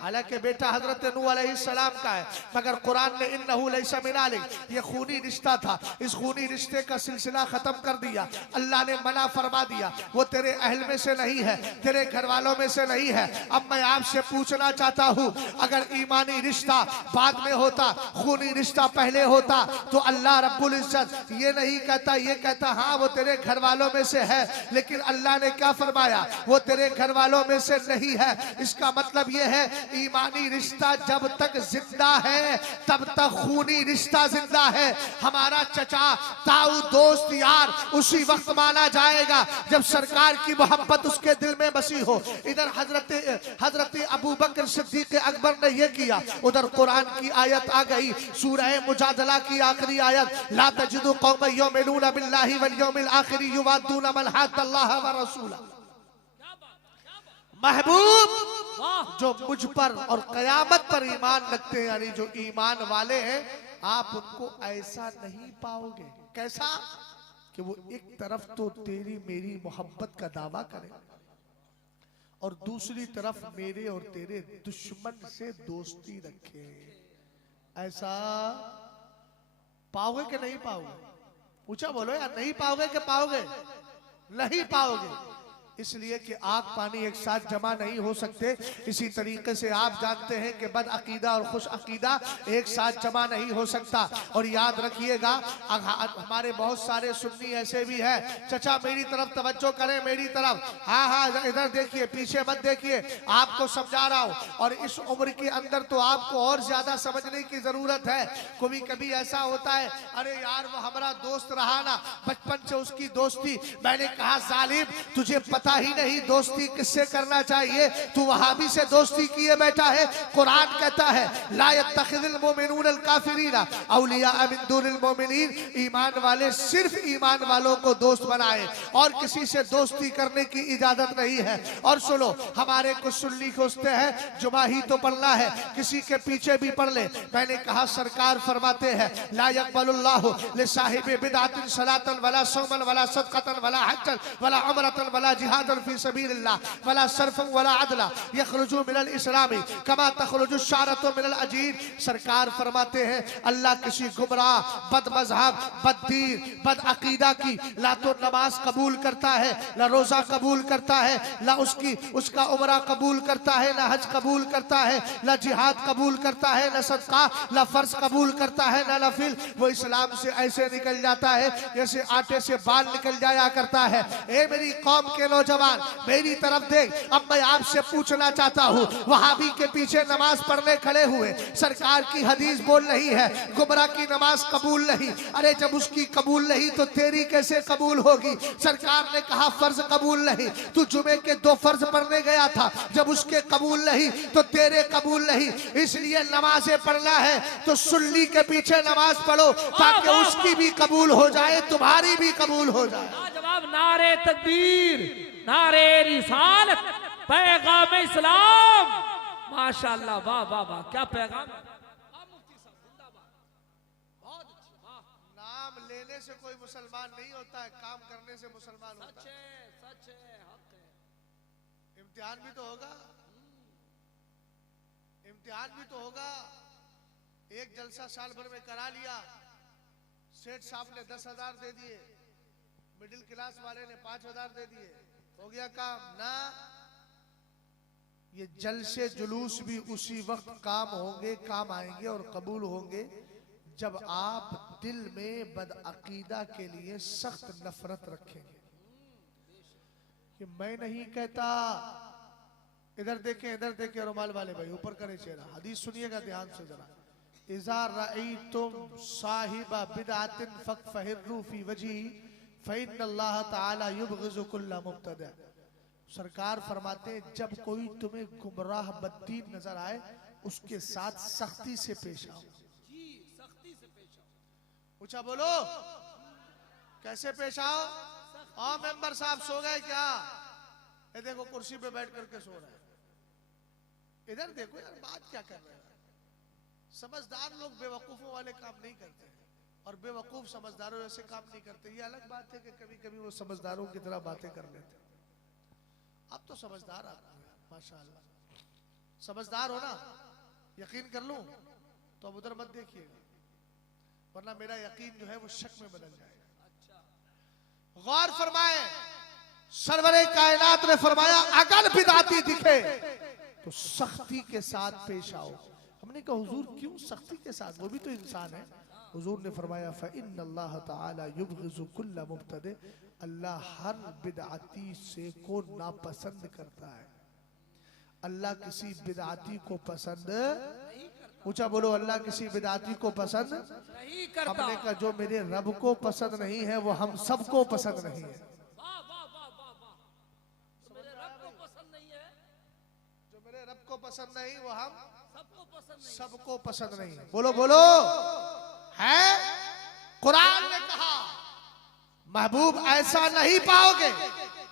हालांकि बेटा हजरत नूह अलैहिस्सलाम का है, मगर कुरान ने इन्नहु लैसा मिन अहलिक, ये खूनी रिश्ता था, इस खूनी रिश्ते का सिलसिला खत्म कर दिया। अल्लाह ने मना फरमा दिया, वो तेरे अहल में से नहीं है, तेरे घर वालों में से नहीं है। अब मैं आपसे पूछना चाहता हूँ, अगर ईमानी रिश्ता बाद में होता, खूनी रिश्ता पहले होता, तो अल्लाह रब्बुल इज्जत ये नहीं कहता, ये कहता हाँ वो तेरे घर वालों में से है। लेकिन अल्लाह ने क्या फरमाया? वो तेरे घर वालों में से नहीं है। इसका मतलब ये है ईमानी रिश्ता जब तक जिंदा है तब तक खूनी रिश्ता जिंदा है। हमारा चचा ताऊ दोस्त यार उसी वक्त माना जाएगा जब सरकार की मोहब्बत उसके दिल में बसी हो। इधर हजरत अबू बकर सिद्दीक अकबर ने यह किया, उधर कुरान की आयत आ गई, सूरह मुजादला की आखिरी आयत, ला तजिदु कौमन युमिनूना बिल्लाहि वल यौमिल आखिर युवाद्दूना मन हाद्दल्लाह व रसूला। महबूब जो मुझ पर और कयामत पर ईमान रखते हैं, यानी जो ईमान वाले हैं, आप उनको ऐसा नहीं पाओगे। कैसा? कि वो एक तरफ तो तेरी मेरी मोहब्बत का दावा करें और दूसरी तरफ मेरे और तेरे दुश्मन से दोस्ती रखे। ऐसा पाओगे कि नहीं पाओगे? पूछा बोलो यार, नहीं पाओगे कि पाओगे? नहीं पाओगे। इसलिए कि आग पानी एक साथ जमा नहीं हो सकते। इसी तरीके से आप जानते हैं कि बद अकीदा और खुश अकीदा एक साथ जमा नहीं हो सकता। और याद रखिएगा, हमारे बहुत सारे सुन्नी ऐसे भी हैं। चचा मेरी तरफ तवज्जो करें, मेरी तरफ, हाँ हाँ इधर देखिए, पीछे मत देखिए, आपको समझा रहा हूँ। और इस उम्र के अंदर तो आपको और ज्यादा समझने की जरूरत है। कभी कभी ऐसा होता है, अरे यार वो हमारा दोस्त रहा ना, बचपन से उसकी दोस्ती। मैंने कहा जालिम, तुझे पता ही नहीं दोस्ती किससे करना चाहिए, तू वहाबी से दोस्ती किए बैठा है। कुरान कहता है ला यत्तखिजुल मुमिनूनल काफिरीना औलिया मिन दुनिल मोमिनीन, ईमान वाले सिर्फ ईमान वालों को दोस्त बनाए और किसी से दोस्ती करने की इजाजत नहीं है। और सुनो, हमारे कुछ सुन्नी खोजते हैं जुमा ही तो पढ़ना है, किसी के पीछे भी पढ़ ले। मैंने कहा सरकार फरमाते हैं ला यक़बलुल्लाहु लिसाहिबि बिदअतिन सलातन वला सौमन वला सदक़तन वला हज्जन वला उमरतन वला जिहादन फी सबीलिल्लाह वला सरफन वला अदला यखरुजु मिनल इस्लामी कमा तखरुजु शारतु मिनल अजीर। सरकार फरमाते हैं अल्लाह किसी गुमराह, बद मजहब, बददीन, बद अकीदा की ला तो नमाज कबूल करता है, ना रोजा कबूल करता है, ना उसका उमरा कबूल करता है, ना हज कबूल करता है, ना जिहाद कबूल करता है, ना सदका, ना फर्ज कबूल करता है, ना नफिल। वो इस्लाम से ऐसे निकल जाता है जैसे आटे से बाल निकल जाया करता है। ए मेरी कौम के नौजवान, मेरी तरफ देख। अब मैं आपसे पूछना चाहता हूँ, वहाबी के पीछे नमाज पढ़ने खड़े हुए, सरकार की हदीस बोल रही है गुमराह की नमाज कबूल नहीं। अरे जब उसकी कबूल नहीं तो तेरी कैसे कबूल होगी? सरकार ने कहा फर्ज कबूल नहीं, तू जुमे के 2 फर्ज पढ़ने गया था, जब उसके कबूल नहीं तो तेरे कबूल नहीं। इसलिए नमाजें पढ़ना है तो सुन्नी के पीछे नमाज पढ़ो ताकि उसकी भी कबूल हो जाए, तुम्हारी भी कबूल हो जाए। जवाब नारे तकबीर, नारे रिसालत, पैगाम इस्लाम। माशाअल्लाह, वाह वाह वाह, क्या पैगाम। नाम लेने से कोई मुसलमान नहीं होता है, काम करने से मुसलमान होता है। सच है, हक है। इम्तिहान भी तो होगा, इम्तिहान भी तो होगा। एक जलसा साल भर में करा लिया, सेठ साहब ने 10,000 दे दिए, मिडिल क्लास वाले ने 5,000 दे दिए, हो गया काम ना। ये जलसे जुलूस भी उसी वक्त काम होंगे, काम आएंगे और कबूल होंगे जब आप दिल में बदअकीदा के लिए सख्त नफरत रखेंगे। कि मैं नहीं कहता, इधर देखें रुमाल वाले भाई, ऊपर करे चेहरा, हदीस सुनिएगा ध्यान से जरा। इज़ा रअयतुम साहिबा बिदअतिन फकफहिर्रू फी वजही फ़इन्नल्लाह तआला युबग़िज़ु कुल्ला मुब्तदा। सरकार फरमाते हैं जब कोई तुम्हें गुमराह बद्दीन नजर आए उसके साथ सख्ती से पेश आओ। जी, सख्ती से पेश आओ। ऊंचा बोलो, कैसे पेश आओ? और मेंबर साहब सो गए क्या? ये देखो कुर्सी पे बैठ करके सो रहा है। इधर देखो यार, बात क्या कर रहे हैं? समझदार लोग बेवकूफों वाले काम नहीं करते हैं। और बेवकूफ समझदारों ऐसे काम नहीं करते। ये अलग बात है कि कभी कभी वो समझदारों की तरह बातें कर लेते। अब तो समझदार आदमी है माशाअल्लाह। समझदार हो ना, यकीन कर लूं तो अब उधर मत देखिएगा, वरना मेरा यकीन जो है वो शक में बदल जाएगा। गौर फरमाए, सरवरे कायनात ने फरमाया अगर बिदाती दिखे तो सख्ती के साथ पेश आओ। हमने कहा हुजूर क्यों सख्ती के साथ, वो भी तो इंसान है। हुजूर ने फरमाया फ़इन्नल्लाह तआला युबग़िज़ु कुल्ल मुब्तदि, अल्लाह हर बिदअती से को नापसंद करता है। अल्लाह किसी बिदअती को पसंद, ऊंचा बोलो, अल्लाह किसी बिदअती को पसंद नहीं करता। हमने कहा जो मेरे रब को पसंद नहीं है वो हम सबको पसंद नहीं है। वाह वाह वाह वाह वाह, तो मेरे रब को पसंद नहीं है, जो मेरे रब को पसंद नहीं वो हम सबको पसंद नहीं। सबको पसंद नहीं है। बोलो बोलो है। कुरान ने कहा महबूब ऐसा नहीं पाओगे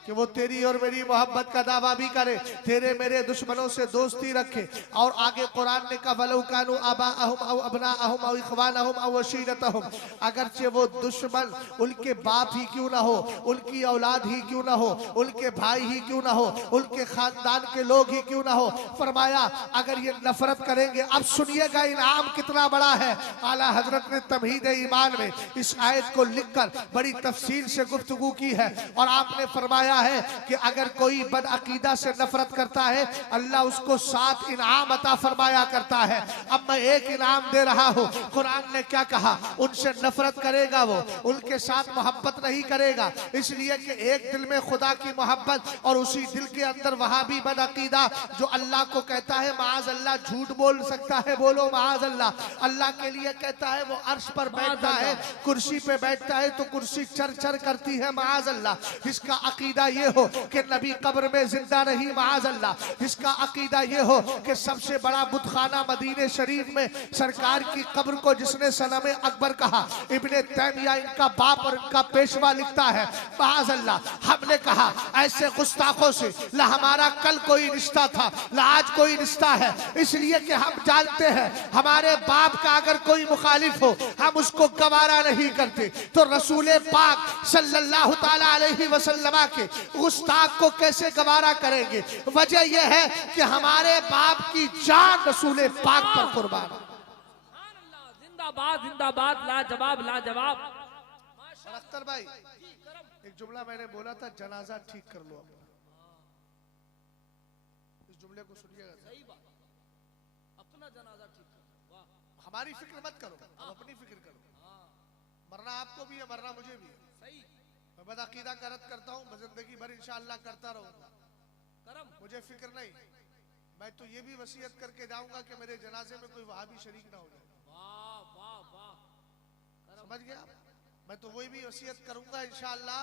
कि वो तेरी और मेरी मोहब्बत का दावा भी करे, तेरे मेरे दुश्मनों से दोस्ती रखे। और आगे कुरान ने कहा वलौ कानू आबाअहुम औ अबनाअहुम औ इख्वानहुम औ अशीरतहुम, अगरचे वो दुश्मन उनके बाप ही क्यों ना हो, उनकी औलाद ही क्यों ना हो, उनके भाई ही क्यों ना हो, उनके खानदान के लोग ही क्यों ना हो। फरमाया अगर ये नफरत करेंगे, अब सुनिएगा इनाम कितना बड़ा है। आला हजरत ने तमहीद ईमान में इस आयत को लिखकर बड़ी तफसील से गुफ्तगू की है और आपने फरमाया है कि अगर कोई बदअकीदा से नफरत करता है अल्लाह उसको 7 इनाम अता फरमाया करता है। अब मैं एक इनाम दे रहा हूं। कुरान ने क्या कहा, उनसे नफरत करेगा वो, उनके साथ मोहब्बत नहीं करेगा, इसलिए कि एक दिल में खुदा की मोहब्बत और उसी दिल के अंदर वहां भी बदअकीदा जो अल्लाह को कहता है माज अल्लाह झूठ बोल सकता है। बोलो माज अल्लाह। अल्लाह के लिए कहता है वो अर्श पर बैठता है, कुर्सी पे बैठता है तो कुर्सी चर चर करती है माज अल्लाह। जिसका अकीदा ये हो कि नबी कब्र में जिंदा नहीं माज अल्लाह, जिसका अकीदा ये हो कि सबसे बड़ा बुतखाना मदीने शरीफ में सरकार की कब्र को जिसने सनम अकबर कहा, इब्ने तैमिया इनका बाप और इनका पेशवा लिखता है माज अल्लाह। हमने कहा ऐसे गुस्ताखों से ला हमारा कल कोई रिश्ता था ला आज कोई रिश्ता है, इसलिए कि हम जानते हैं हमारे बाप का अगर कोई मुखालिफ हो हम उसको गवारा नहीं करते। तो रसूल पाक सल्लल्लाहु ताला अलैहि वसल्लम के गुस्ताख को कैसे गवारा करेंगे? वजह यह है कि हमारे बाप की जान रसूल पाक पर कुर्बान। जिंदाबाद जिंदाबाद, लाजवाब लाजवाब। और अख्तर भाई एक जुमला मैंने बोला था, जनाजा ठीक कर लो अपना। इस जुमले को सुनिएगा। सही बात, अपना जनाजा ठीक करो। वाह, हमारी फिक्र मत करो, अब अपनी फिक्र करो। मरना आपको भी है, मरना मुझे भी है। सही। मैं बदअकीदा का रद्द करता हूँ, मैं जिंदगी भर इंशाअल्लाह करता रहूंगा। करम, मुझे फिक्र नहीं। मैं तो ये भी वसीयत करके जाऊंगा कि मेरे जनाजे में कोई वहाबी शरीक ना हो जाए। वाह वाह वाह, समझ गया? मैं तो वही भी वसीयत करूंगा इंशाअल्लाह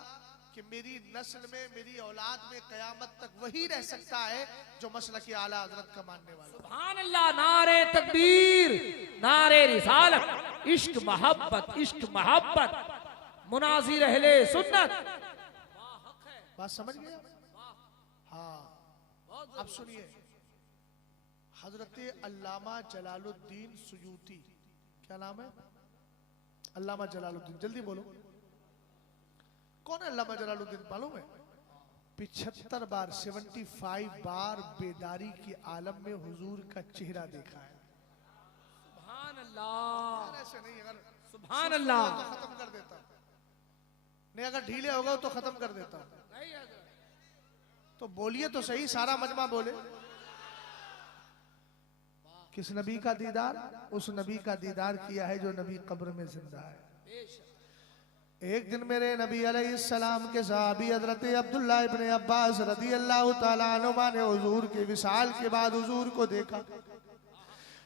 कि मेरी नस्ल में, मेरी औलाद में कयामत तक वही रह सकता है जो मसलक आला हजरत का मानने वाला। सुभान अल्लाह, नारे तकबीर, नारे रिसालत, इश्क मोहब्बत, इश्क मोहब्बत, मुनाजिर अहले सुन्नत। बात समझ गया? हाँ, अब सुनिए, हजरत अल्लामा जलालुद्दीन सुयूती, क्या नाम है? अल्लामा जलालुद्दीन, जल्दी बोलो कौन है अल्लामा जलालुद्दीन? मालूम है? 75 बार 75 बार बेदारी की आलम में हुजूर का चेहरा देखा है। सुभान अल्लाह, ऐसे नहीं, अगर सुभान अल्लाह, तो खत्म कर देता नहीं, अगर ढीले हो गए तो खत्म कर देता। तो बोलिए तो सही, सारा मजमा बोले। किस नबी का दीदार? उस नबी का दीदार किया है जो नबी कब्र में जिंदा है। एक दिन मेरे नबी अलैहिस्सलाम के सहाबी हजरत अब्दुल्लाह इब्ने अब्बास रदी अल्लाह तआला अन्हुमा ने हुजूर के विसाल के बाद हुजूर को देखा।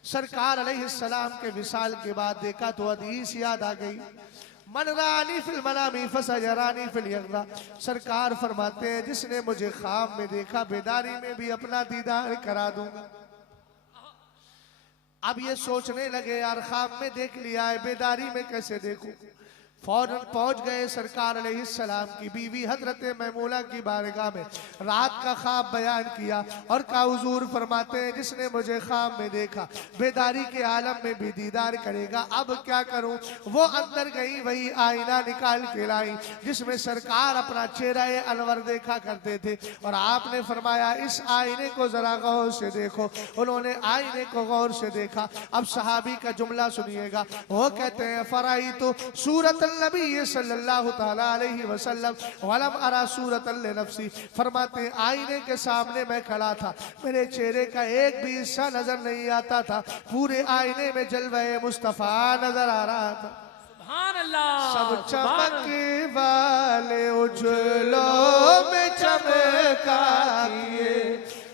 सरकार अलैहिस्सलाम के विसाल के बाद देखा तो हदीस याद आ गई, मन रानी फिल मनामी फसयरानी फिल यक़ज़ा। सरकार फरमाते हैं जिसने मुझे ख्वाब में देखा बेदारी में भी अपना दीदार करा दूंगा। अब ये सोचने लगे यार ख्वाब में देख लिया है, बेदारी में कैसे देखूं? फौरन पहुंच गए सरकार अलैहिस्सलाम की बीवी हजरत मैमूना की बारगाह में, रात का ख्वाब बयान किया और कहा हुजूर फरमाते हैं जिसने मुझे ख्वाब में देखा बेदारी के आलम में भी दीदार करेगा, अब क्या करूं। वो अंदर गई, वही आईना निकाल के लाई जिसमें सरकार अपना चेहरा अनवर देखा करते थे और आपने फरमाया इस आईने को जरा गौर से देखो। उन्होंने आईने को गौर से देखा। अब सहाबी का जुमला सुनिएगा, वो कहते हैं फराई तो सूरत नबी सल्लल्लाहु ताला अलैहि वसल्लम वलम अरा सूरत नफ्सी। फरमाते आईने के सामने मैं खड़ा था, मेरे चेहरे का एक भी हिस्सा नजर नहीं आता था, पूरे आईने में जलवे मुस्तफा नजर आ रहा था। सुभान अल्लाह। सब चमकने वाले उजलों में चमका किए,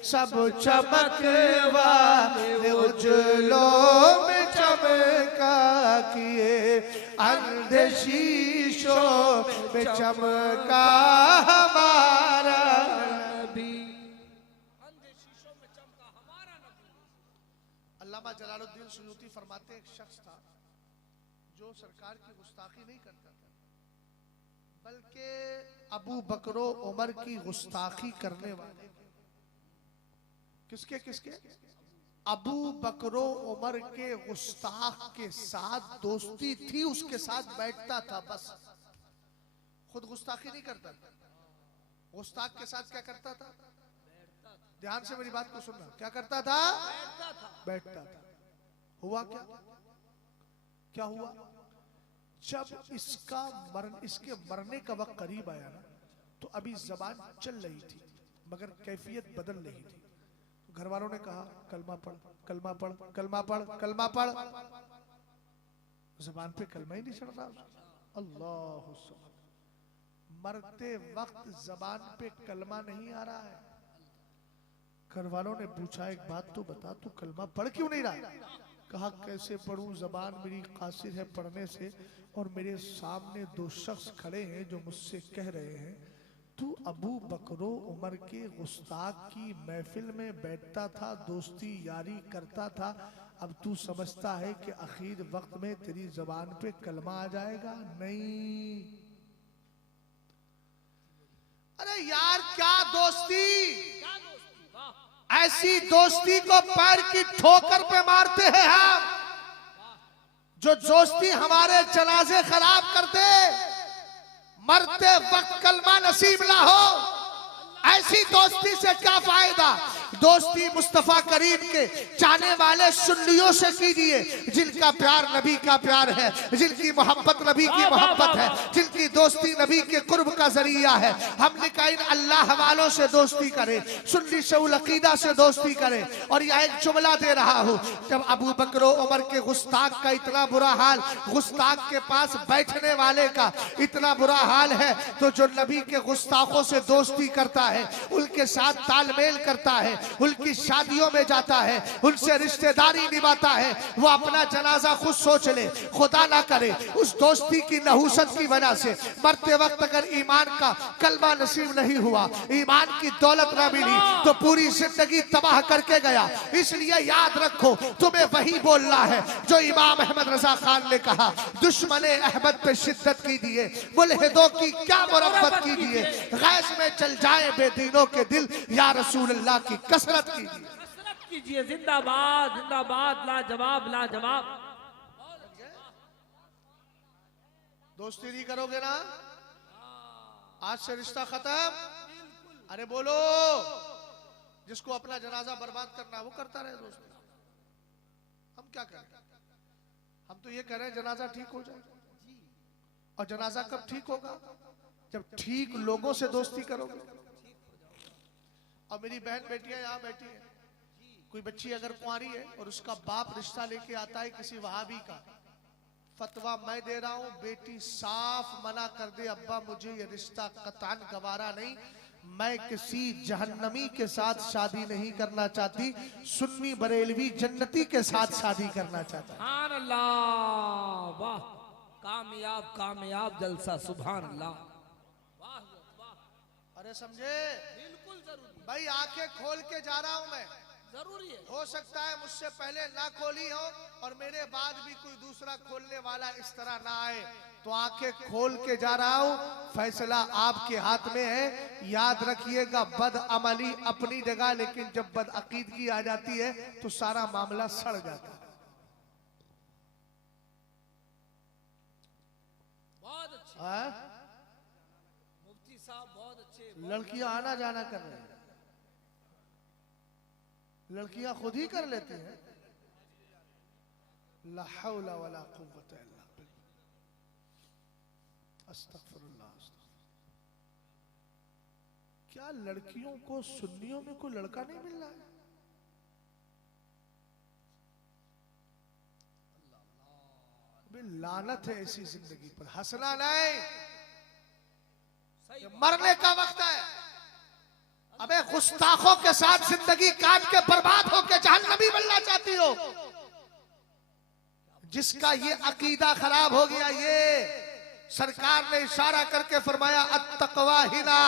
सब चमकने वाले उजलों में चमका किए, अंधे शीशों में चमका हमारा नबी। अंधे शीशों में चमका हमारा नबी। अल्लामा जलालुद्दीन सुयूती फरमाते एक शख्स था जो सरकार की गुस्ताखी नहीं करता था, बल्कि अबू बकरो उमर की गुस्ताखी करने वाले। किसके किसके? अबू बकरो उमर के गुस्ताख के साथ दोस्ती थी, उसके साथ बैठता था, बस खुद गुस्ताखी नहीं करता था। गुस्ताख के साथ क्या करता था? ध्यान से मेरी बात को सुनना, क्या करता था? बैठता था। हुआ क्या? क्या हुआ? जब इसके मरने का वक्त करीब आया ना, तो अभी जबान चल रही थी मगर कैफियत बदल रही थी। घर वालों ने कहा कलमा पढ़, कलमा पढ़, कलमा पढ़, कलमा पढ़। जबान पे कलमा ही नहीं चढ़ रहा। अल्लाह मरते वक्त जबान पे कलमा नहीं आ रहा है। घर वालों ने पूछा एक बात तो बता, तू कलमा पढ़ क्यों नहीं रहा? कहा कैसे पढ़ूं, जबान मेरी कासिर है पढ़ने से, और मेरे सामने दो शख्स खड़े हैं जो मुझसे कह रहे हैं तू अबू बकरो उमर के गुस्ताख की महफिल में बैठता था, दोस्ती यारी करता था, अब तू समझता है कि आखिर वक्त में तेरी जबान पे कलमा आ जाएगा? नहीं। अरे यार क्या दोस्ती, ऐसी दोस्ती को पैर की ठोकर पे मारते हैं हम, जो दोस्ती हमारे जनाजे खराब कर दे, मरते वक्त कलमा नसीब ना हो। ऐसी दोस्ती से क्या फायदा? दोस्ती मुस्तफा करीम के चाहने वाले सुन्नियों से कीजिए, जिनका प्यार नबी का प्यार है, जिनकी मोहब्बत नबी की मोहब्बत है, जिनकी दोस्ती नबी के कुर्ब का जरिया है। हमने कहा इन अल्लाह वालों से दोस्ती करें, सुन्नी शऊल अकीदा से दोस्ती करें। और यह एक जुमला दे रहा हूं, जब अबू बकर उमर के गुस्ताख का इतना बुरा हाल, गुस्ताख के पास बैठने वाले का इतना बुरा हाल है, तो जो नबी के गुस्ताखों से दोस्ती करता है, उनके साथ तालमेल करता है, उनकी शादियों में जाता है, उनसे रिश्तेदारी निभाता है, वो अपना जनाजा खुद सोच ले, खुदा ना करे उस दोस्ती की नहुसत की वजह से मरते वक्त अगर ईमान का कलमा नसीब नहीं हुआ, ईमान की दौलत ना मिली, तो पूरी जिंदगी तबाह करके गया। इसलिए याद रखो, तुम्हें वही बोलना है जो इमाम अहमद रजा खान ने कहा, दुश्मने अहमद पे शिद्दत कीजिए, मुल्हिदों की क्या मुरब्बत कीजिए, गैस में जल जाए बेदीनों के दिल, या रसूल अल्लाह की कसरत कीजिए। जिंदाबाद जिंदाबाद, लाजवाब लाजवाब। दोस्ती नहीं करोगे ना, आज से रिश्ता खत्म। अरे बोलो, जिसको अपना जनाजा बर्बाद करना वो करता रहे दोस्ती। हम क्या करें? हम तो ये कह रहे हैं जनाजा ठीक हो जाए। और जनाजा कब ठीक होगा? जब ठीक लोगों से दोस्ती करोगे। और मेरी बहन बेटियां यहाँ बैठी है, कोई बच्ची अगर कुंवारी है और उसका बाप रिश्ता लेके आता है किसी वहाबी का, फतवा मैं दे रहा हूं, बेटी साफ मना कर दे, अब्बा मुझे ये रिश्ता कतान गवारा नहीं, मैं किसी जहन्नमी के साथ शादी नहीं करना चाहती, सुन्नी बरेलवी जन्नती के साथ शादी करना चाहता। सुभान अल्लाह, वाह, कामयाब कामयाब जलसा, सुभान अल्लाह, वाह वाह। अरे समझे? बिल्कुल जरूरी भाई, आंखें खोल के जा रहा हूं मैं, जरूरी है। हो सकता है मुझसे पहले ना खोली हो और मेरे बाद भी कोई दूसरा खोलने वाला इस तरह ना आए, तो आंखें खोल के जा रहा हूं, फैसला आपके हाथ में है। याद रखिएगा, बद अमली अपनी जगह, लेकिन जब बद अकीदगी आ जाती है तो सारा मामला सड़ जाता है। बहुत अच्छे मुफ्ती साहब, बहुत अच्छे। लड़कियां आना जाना कर रही हैं, लड़कियां खुद ही कर लेती हैं। ला हौला वला कुव्वता इल्ला बिल्लाह। अस्तगफिरुल्लाह। क्या लड़कियों को सुन्नियों में कोई लड़का नहीं मिल रहा है? लानत है ऐसी जिंदगी पर। हंसना नहीं, मरने का वक्त है। अबे गुस्ताखों के साथ जिंदगी काट के बर्बाद होके जहन्नमी बनना चाहती हो? जिसका ये अकीदा खराब हो गया, ये सरकार ने इशारा करके फरमाया अत्तक़वा हिना,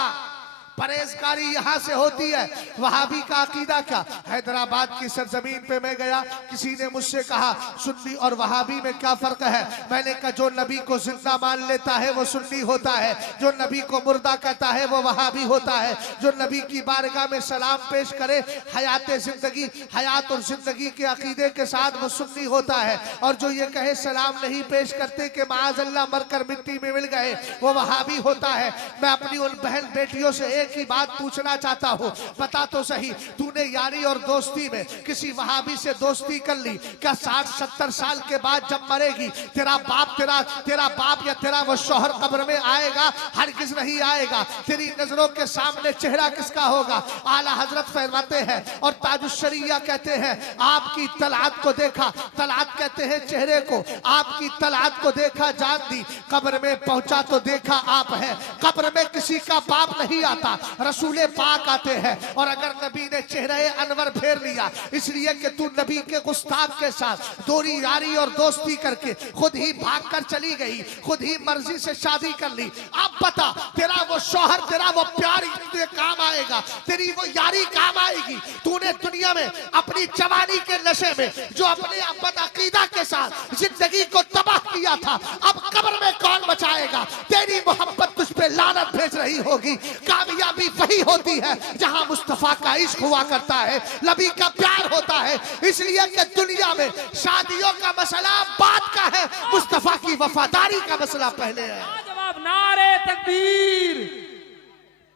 परहेजगारी यहां से होती है। वहाबी का अकीदा क्या? हैदराबाद की सरजमीन पे मैं गया, किसी ने मुझसे कहा सुन्नी और वहाबी में क्या फर्क है? मैंने कहा जो नबी को जिंदा मान लेता है वो सुन्नी होता है, जो नबी को मुर्दा कहता है वो वहाबी होता है। जो नबी की बारगाह में सलाम पेश करे हयात जिंदगी, हयात और जिंदगी के अकीदे के साथ, वो सुन्नी होता है। और जो ये कहे सलाम नहीं पेश करते कि माअज़ल्लाह मरकर मिट्टी में मिल गए, वो वहाबी होता है। मैं अपनी उन बहन बेटियों से एक ही बात पूछना चाहता हूँ, बता तो सही, तूने यारी और दोस्ती में किसी वहाबी से दोस्ती कर ली, क्या 60-70 साल के बाद जब मरेगी तेरा बाप या तेरा वो शौहर कब्र में आएगा? हरगिज़ नहीं आएगा। तेरी नजरों के सामने चेहरा किसका होगा? आला हजरत फरमाते हैं और ताजुश्शरिया कहते हैं, आपकी तलआत को देखा, तलआत कहते हैं चेहरे को, आपकी तलआत को देखा जान दी, कब्र में पहुंचा तो देखा आप है। कब्र में किसी का बाप नहीं आता, रसूले पाक आते हैं। और अगर नबी ने चेहरे अनवर फेर लिया इसलिए कि तू नबी के गुस्ताख के साथ दोरी यारी और दोस्ती करके खुद ही भाग कर चली गई, खुद ही मर्जी से शादी कर ली, अब बता तेरा वो शौहर, तेरा वो प्यार तुझे काम आएगा, तेरी वो यारी काम आएगी? तूने दुनिया में अपनी जवानी के नशे में जो अपने बदअकीदा के साथ जिंदगी को तबाह किया था, अब कब्र में कौन बचाएगा? तेरी मोहब्बत तुझ पे लानत भेज रही होगी। कामयाबी वही होती है जहां मुस्तफा का इश्क हुआ करता है, नबी का प्यार होता है। इसलिए कि दुनिया में शादियों का मसला बात का है, मुस्तफा की वफादारी का मसला पहले है। जवाब नारे तकबीर।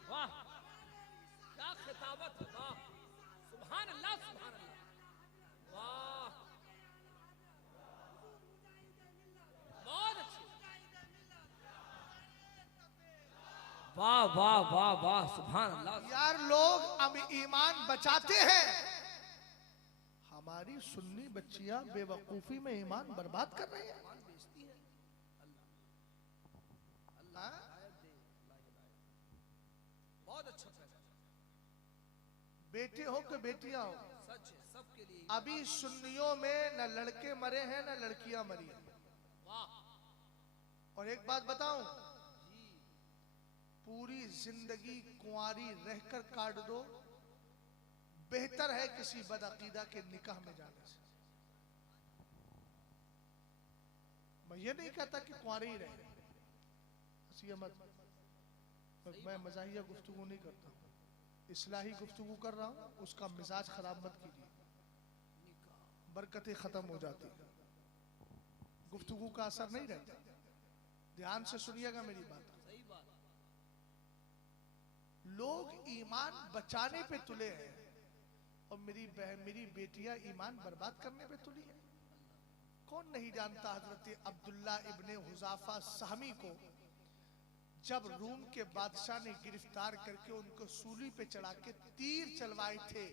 वाह क्या खिताबत है, वाह सुभान अल्लाह, सुभान अल्लाह, वाह बहुत अच्छी, वाह वाह वाह वाह सुभान अल्लाह। यार लोग अब ईमान बचाते हैं, हमारी सुन्नी बच्चियां बेवकूफी में ईमान बर्बाद कर रही हैं। बहुत अच्छा बेटे हो कि बेटियां हो, सच है सबके लिए। अभी सुन्नियों में न लड़के मरे हैं न लड़कियां मरी हैं। और एक बात बताऊं, पूरी जिंदगी कुंवारी रहकर काट दो, बेहतर है किसी बदअकीदा के निकाह में जाने से। मैं ये नहीं कहता कि कुंवारी ही रहे, मैं मजाहिया गुफ्तगू नहीं करता, इस्लाही गुफ्तगू कर रहा हूं। उसका मिजाज खराब मत कीजिए, बरकतें खत्म हो जाती है, गुफ्तगू का असर नहीं रहता। ध्यान से सुनिएगा मेरी बात। लोग ईमान बचाने पे तुले हैं और मेरी बहन, मेरी बेटियां ईमान बर्बाद करने पे तुली है। कौन नहीं जानता हजरत अब्दुल्ला इब्ने हुज़ाफा सहमी को जब रूम के बादशाह ने गिरफ्तार करके उनको सूली पे चढ़ा के तीर चलवाए थे,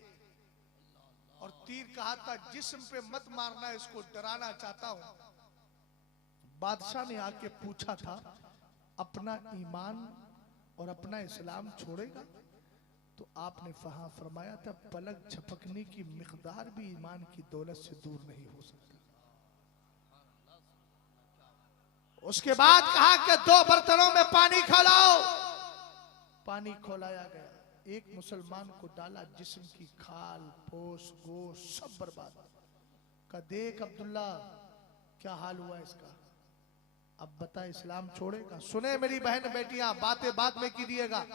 और तीर कहा था जिस्म पे मत मारना, इसको डराना चाहता हूं। बादशाह ने आके पूछा था अपना ईमान और अपना इस्लाम छोड़ेगा? तो आपने फरमाया था पलक झपकने की मिकदार भी ईमान की दौलत से दूर नहीं हो सकती। उसके बाद कहा कि 2 बर्तनों में पानी खौलाओ। पानी खौलाया गया, एक मुसलमान को डाला, जिस्म की खाल पोस गोश्त सब बर्बाद। का देख अब्दुल्ला क्या हाल हुआ इसका। अब बता इस्लाम छोड़ेगा? सुने मेरी बहन बेटियां, बातें बाद में कीजिएगा,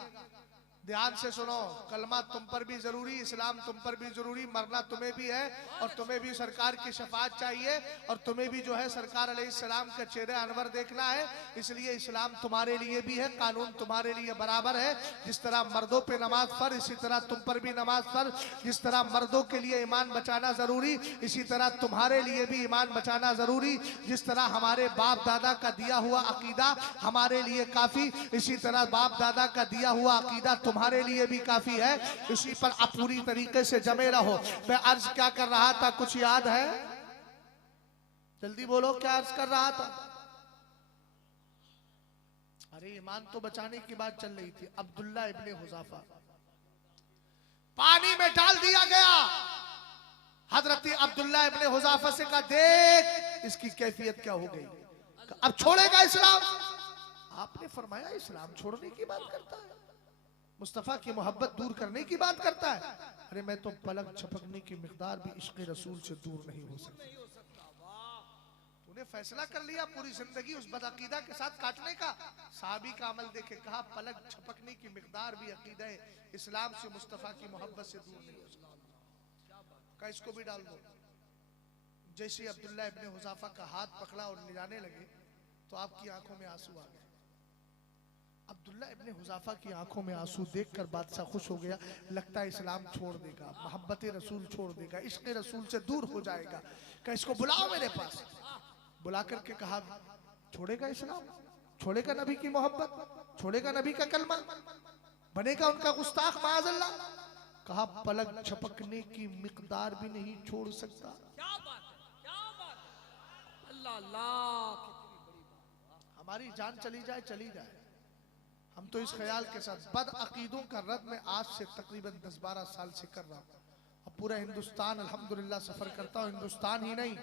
ध्यान से सुनो। कलमा तुम पर भी जरूरी, इस्लाम तुम पर भी जरूरी, मरना तुम्हें भी है और तुम्हें भी सरकार की शफाअत चाहिए और तुम्हें भी जो है सरकार अलैहिस्सलाम का चेहरे अनवर देखना है। इसलिए इस्लाम तुम्हारे लिए भी है, कानून तुम्हारे लिए बराबर है। जिस तरह मर्दों पे नमाज फर्ज, इसी तरह तुम पर भी नमाज फर्ज। जिस तरह मर्दों के लिए ईमान बचाना जरूरी, इसी तरह तुम्हारे लिए भी ईमान बचाना जरूरी। जिस तरह हमारे बाप दादा का दिया हुआ अकीदा हमारे लिए काफी, इसी तरह बाप दादा का दिया हुआ अकीदा तुम्हारे लिए भी काफी है। इसी पर आप पूरी तरीके से जमे रहो। मैं अर्ज क्या कर रहा था, कुछ याद है? जल्दी बोलो, क्या अर्ज कर रहा था? अरे ईमान तो बचाने की बात चल रही थी। अब्दुल्ला इब्ने हुज़ाफा पानी में डाल दिया गया। हजरत अब्दुल्ला इब्ने हुज़ाफा से कहा, देख इसकी कैफियत क्या हो गई, अब छोड़ेगा इस्लाम? आपने फरमाया इस्लाम छोड़ने की बात करता है, मुस्तफा की मोहब्बत दूर करने की बात करता है। अरे मैं तो पलक झपकने की मिकदार भी इश्क़ रसूल से दूर नहीं हो सकती। तूने फैसला कर लिया पूरी जिंदगी उस बदअकीदा के साथ काटने का। साहबी का अमल देखे, कहा पलक झपकने की मिकदार भी अकीदा इस्लाम से, मुस्तफा की मोहब्बत से दूर नहीं हो सकता। कहा इसको भी डाल दो। जैसे अब्दुल्ला इब्ने हुज़ाफा का हाथ पकड़ा और ले जाने लगे तो आपकी आंखों में आंसू आ गए। अब्दुल्ला इब्ने हुज़ाफा की आंखों में आंसू देखकर बादशाह खुश हो गया। लगता है इस्लाम छोड़ देगा, मोहब्बत रसूल छोड़ देगा, इश्क़ रसूल से दूर हो जाएगा। कहा इसको बुलाओ मेरे पास। बुला करके कहा, छोड़ेगा इस्लाम? छोड़ेगा नबी की मोहब्बत? छोड़ेगा नबी का कलमा? बनेगा उनका गुस्ताख माअज़ल्लाह? कहा पलक झपकने की मिकदार भी नहीं छोड़ सकता। क्या बात है, क्या बात है। अल्लाह अल्लाह, हमारी जान चली जाए चली जाए, हम तो इस ख्याल के साथ बद अकीदों का रद्द में आज से तकरीबन 10-12 साल से कर रहा हूँ। अब पूरा हिंदुस्तान अल्हम्दुलिल्लाह सफर करता हूँ। हिंदुस्तान ही नहीं,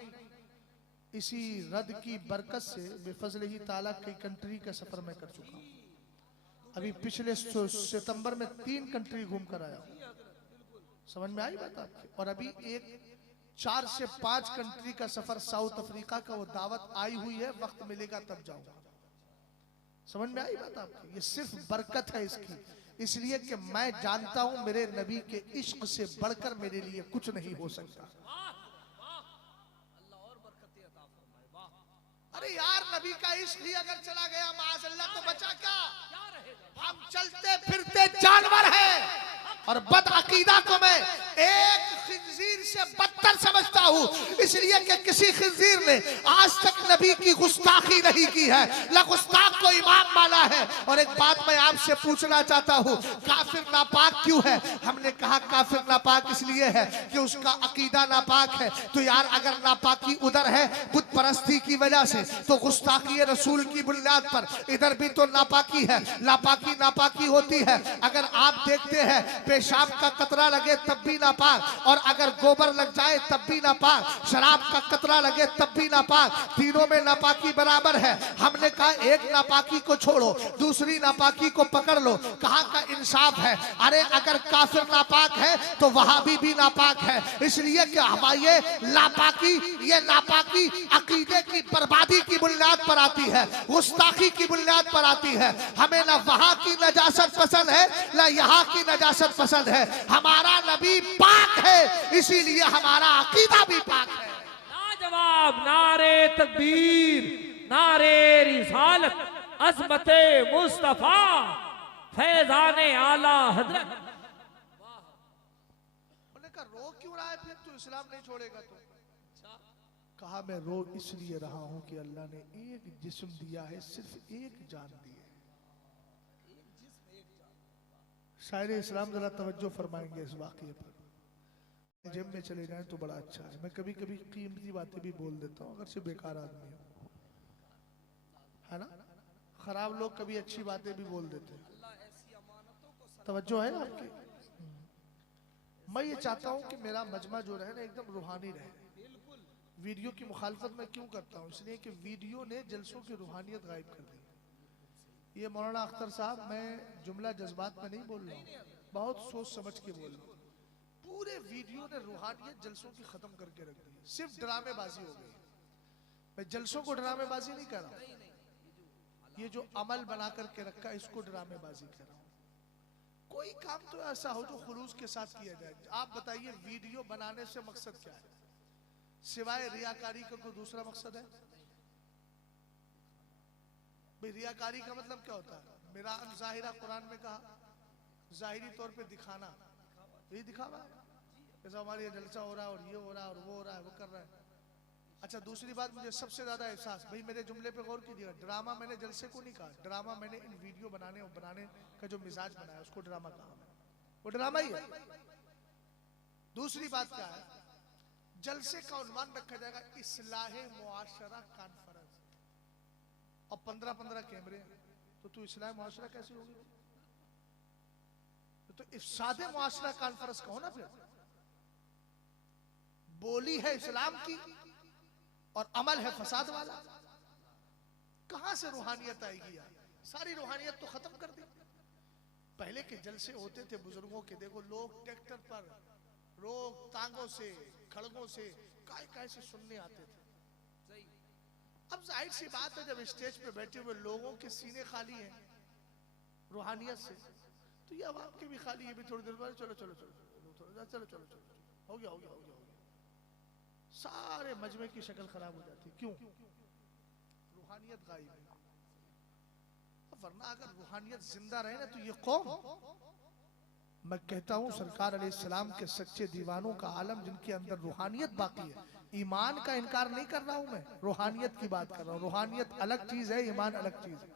इसी रद्द की बरकत से बेफजल ही ताला कई कंट्री का सफर मैं कर चुका हूँ। अभी पिछले सितंबर में 3 कंट्री घूम कर आया हूँ। समझ में आई बात आपकी? और अभी एक 4 से 5 कंट्री का सफर साउथ अफ्रीका का, वो दावत आई हुई है, वक्त मिलेगा तब जाऊंगा। समझ में आई बात आपकी? ये सिर्फ बरकत है इसकी, इसलिए कि मैं जानता हूं मेरे नबी के इश्क से बढ़कर मेरे लिए कुछ नहीं हो सकता। अरे यार, नबी का इश्क ही अगर चला गया माअज़ल्लाह तो बचा क्या? हम चलते फिरते जानवर हैं और बद अकीदा को मैं एक खिंजीर से बदतर समझता हूँ, इसलिए कि किसी खिंजीर ने आज तक नबी की गुस्ताखी नहीं की है, न गुस्ताख को इमाम माना है। और एक बात मैं आपसे पूछना चाहता हूँ, काफिर नापाक क्यों है? हमने कहा काफिर नापाक इसलिए है कि उसका अकीदा नापाक है। तो यार अगर नापाकी उधर है बुत परस्ती की वजह से, तो गुस्ताखी रसूल की बुनियाद पर इधर भी तो नापाकी है। नापाकी नापाकी होती है। अगर आप देखते हैं पेशाब का कतरा लगे तब भी नापाक, और अगर गोबर लग जाए तब भी नापाक, शराब का कतरा लगे तब भी नापाक, तीनों में नापाकी बराबर है। हमने कहा एक नापाकी को छोड़ो, दूसरी नापाकी को पकड़ लो, कहाँ का इंसाफ है? अरे अगर काफिर नापाक है तो वहाबी भी नापाक है, इसलिए कि हमारे ये नापाकी अकीदे की बर्बादी की बुनियाद पर आती है, गुस्ताखी की बुनियाद पर आती है। हमें ना वहां की नजासत पसंद है ना यहाँ की नजासत पसंद है। हमारा नबी पाक है, इसीलिए हमारा अकीदा भी पाक है। लाजवाब, नारे तकबीर, नारे रिसालत, अज़मते मुस्तफा, फैज़ाने आला हज़रत। उन्होंने कहा रो क्यों रहा है फिर, तू इस्लाम नहीं छोड़ेगा तो? कहा मैं रो इसलिए रहा हूं कि अल्लाह ने एक जिस्म दिया है, सिर्फ एक जान दी है। शायर इस्लाम जरा तवज्जो फरमाएंगे इस वाक़ये पर। जेब में चले जाएं तो बड़ा अच्छा है। मैं कभी कभी कीमती बातें भी बोल देता हूँ, अगर से बेकार आदमी है ना। खराब लोग कभी अच्छी बातें भी बोल देते हैं। तवज्जो है आपकी? मैं ये चाहता हूँ कि मेरा मजमा जो रहे ना एकदम रूहानी रहे। वीडियो की मुखालफत मैं क्यों करता हूँ? इसलिए कि वीडियो ने जलसों की रूहानियत गायब कर दी। ये मौलाना अख्तर साहब, मैं जुमला जज्बात में नहीं बोल रहा हूँ, बहुत सोच समझ के बोल रहा हूँ। पूरे वीडियो ने रूहानियत जलसों की खत्म करके रख दी, सिर्फ ड्रामेबाजी हो गई। मैं जलसों को ड्रामेबाजी नहीं कर रहा, ये जो अमल बना करके रखा है इसको ड्रामेबाजी कर रहा हूं। कोई काम तो ऐसा हो जो खुलूस के साथ किया जाए। आप बताइए वीडियो बनाने से मकसद क्या है सिवाय रियाकारी का? कोई दूसरा मकसद है भाई? रियाकारी का मतलब क्या होता है? मेरा जाहिरा कुरान में कहा, जाहिरी तौर पे दिखाना, ये दिखावा है। जैसा हमारे जलसा हो रहा है और ये हो रहा है और वो हो रहा है, वो कर रहा है। अच्छा दूसरी बात, मुझे सबसे ज्यादा एहसास, भाई मेरे जुमले पे गौर कीजिएगा, ड्रामा मैंने जलसे को नहीं कहा, ड्रामा मैंने इन वीडियो बनाने और बनाने का जो मिजाज बनाया उसको ड्रामा कहा। वो ड्रामा ही है। दूसरी बात क्या है, जलसे का उन्वान रखा जाएगा इस्लाहे मुआशरा कॉन्फ्रेंस, और 15-15 कैमरे, तो तू इस्लाहे मुआशरा कैसे होगी? तो इफ्सादे मुआशरा कॉन्फ्रेंस कहो ना। फिर बोली है इस्लाम की और अमल है फसाद वाला, कहां से रूहानियत आएगी यार? सारी रूहानियत तो खत्म कर दी। पहले के जलसे होते थे बुजुर्गों के, देखो लोग ट्रैक्टर पर, लोग टांगों से, खड़गों से, काय से सुनने आते थे। अब जाहिर सी बात है, जब स्टेज पे बैठे हुए लोगों के सीने खाली हैं रूहानियत से, तो ये आवाम के भी खाली है। भी थोड़ी देर बाद चलो चलो चलो चलो चलो चलो चलो हो गया हो गया हो गया हो गया, सारे मजमे की शक्ल खराब हो जाती। क्यों? रूहानियत गायब है। वरना अगर रूहानियत जिंदा रहे ना तो ये कौम, मैं कहता हूं सरकार अलैहिस्सलाम के सच्चे दीवानों का आलम, जिनके अंदर रूहानियत बाकी है। ईमान का इनकार नहीं कर रहा हूं मैं, रूहानियत की बात कर रहा हूं। रूहानियत अलग चीज है, ईमान अलग चीज है।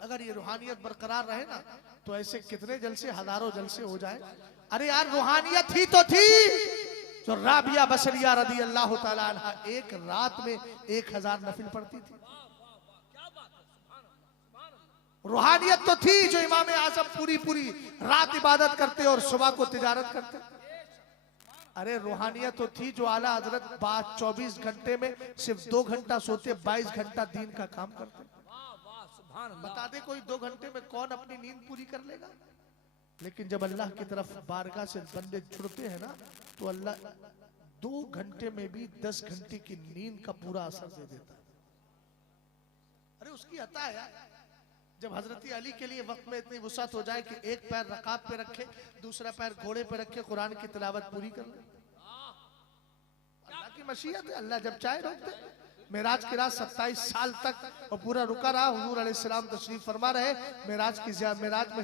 अगर ये रूहानियत बरकरार रहे ना तो ऐसे कितने जलसे, हजारों जलसे हो जाए। अरे यार रूहानियत ही तो थी जो राबिया बसरिया रदी अल्लाह ताला अन्हा एक रात में 1000 नफिल पढ़ती थी। रूहानियत तो थी जो इमाम आजम पूरी रात इबादत करते और सुबह को तिजारत करते। अरे रूहानियत तो थी जो आला हजरत 24 घंटे में सिर्फ 2 घंटा सोते, 22 घंटा दीन का काम करते। बता दे कोई 2 घंटे में कौन अपनी नींद पूरी कर लेगा? लेकिन जब अल्लाह की तरफ बारगाह से बंदे छुड़ते हैं ना तो अल्लाह 2 घंटे में भी 10 घंटे की नींद का पूरा असर दे देता है। अरे उसकी अता है यार। जब हजरत अली के लिए वक्त में इतनी वुसअत हो जाए कि एक पैर रकाब पे रखे, दूसरा पैर घोड़े पे रखे, कुरान की तिलावत पूरी कर ले। अल्लाह की मशीयत है, अल्लाह जब चाहे रोकते। मेराज की रात 27 साल तक और पूरा रुका रहा। हुजूर अलैहिस्सलाम तशरीफ फरमा रहे, मेराज में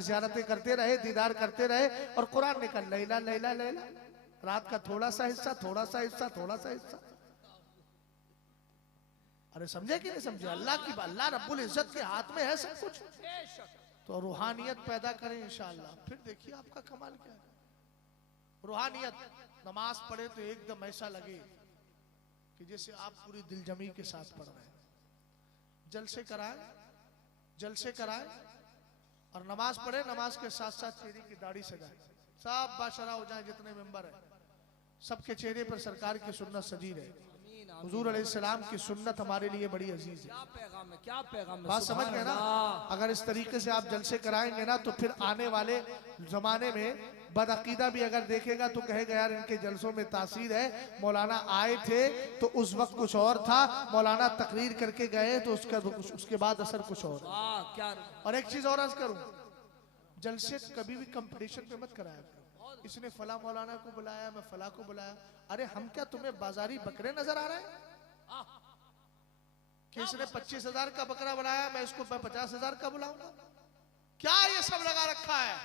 ज़ियारतें करते रहे, दीदार करते रहे, और कुरान ने कहा लैला लैला लैला, रात का थोड़ा सा हिस्सा, थोड़ा सा हिस्सा, थोड़ा सा हिस्सा। अरे समझे कि नहीं समझे? अल्लाह रब्बुल इज्जत के हाथ में है सब कुछ। तो रूहानियत पैदा करें इंशाअल्लाह, फिर देखिए आपका कमाल क्या है। रूहानियत, नमाज पढ़े तो एकदम ऐसा लगे कि जैसे आप पूरी दिलजमी के साथ पढ़ रहे हैं। जलसे कराएं और नमाज पढ़े, नमाज के साथ साथ चेहरे की दाढ़ी सजाएं, सब बाशरा हो जाए। जितने मेंबर हैं सबके चेहरे पर सरकार की सुन्नत सजी रहे। हुजूर अलैहिस्सलाम की सुन्नत हमारे लिए बड़ी अजीज है। क्या पैगाम है? बात समझ गए ना? अगर इस तरीके से आप जलसे कराएंगे ना तो फिर आने वाले जमाने में बदअकीदा भी अगर देखेगा तो कहेगा यार इनके जलसों में तासीर है। मौलाना आए थे तो उस वक्त कुछ और था, मौलाना तकरीर करके गए तो उसके बाद असर कुछ और। और एक चीज और अर्ज करूं, जलसे कभी भी कंपटीशन पे मत कराया करो। इसने फला मौलाना को बुलाया, मैं फला को बुलाया। अरे हम क्या तुम्हें बाजारी बकरे नजर आ रहे हैं कि इसने 25,000 का बकरा बनाया, मैं इसको 50,000 का बुलाऊंगा? क्या ये सब लगा रखा है?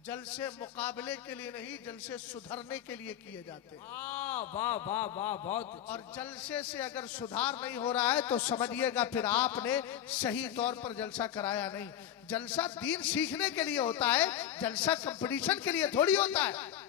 जलसे मुकाबले के लिए नहीं, जलसे सुधरने के लिए किए जाते हैं। वाह वाह वाह, बहुत। और जलसे से अगर सुधार नहीं हो रहा है तो समझिएगा फिर आपने सही तौर पर जलसा कराया नहीं। जलसा दीन सीखने के लिए होता है, जलसा कंपटीशन के लिए थोड़ी होता है।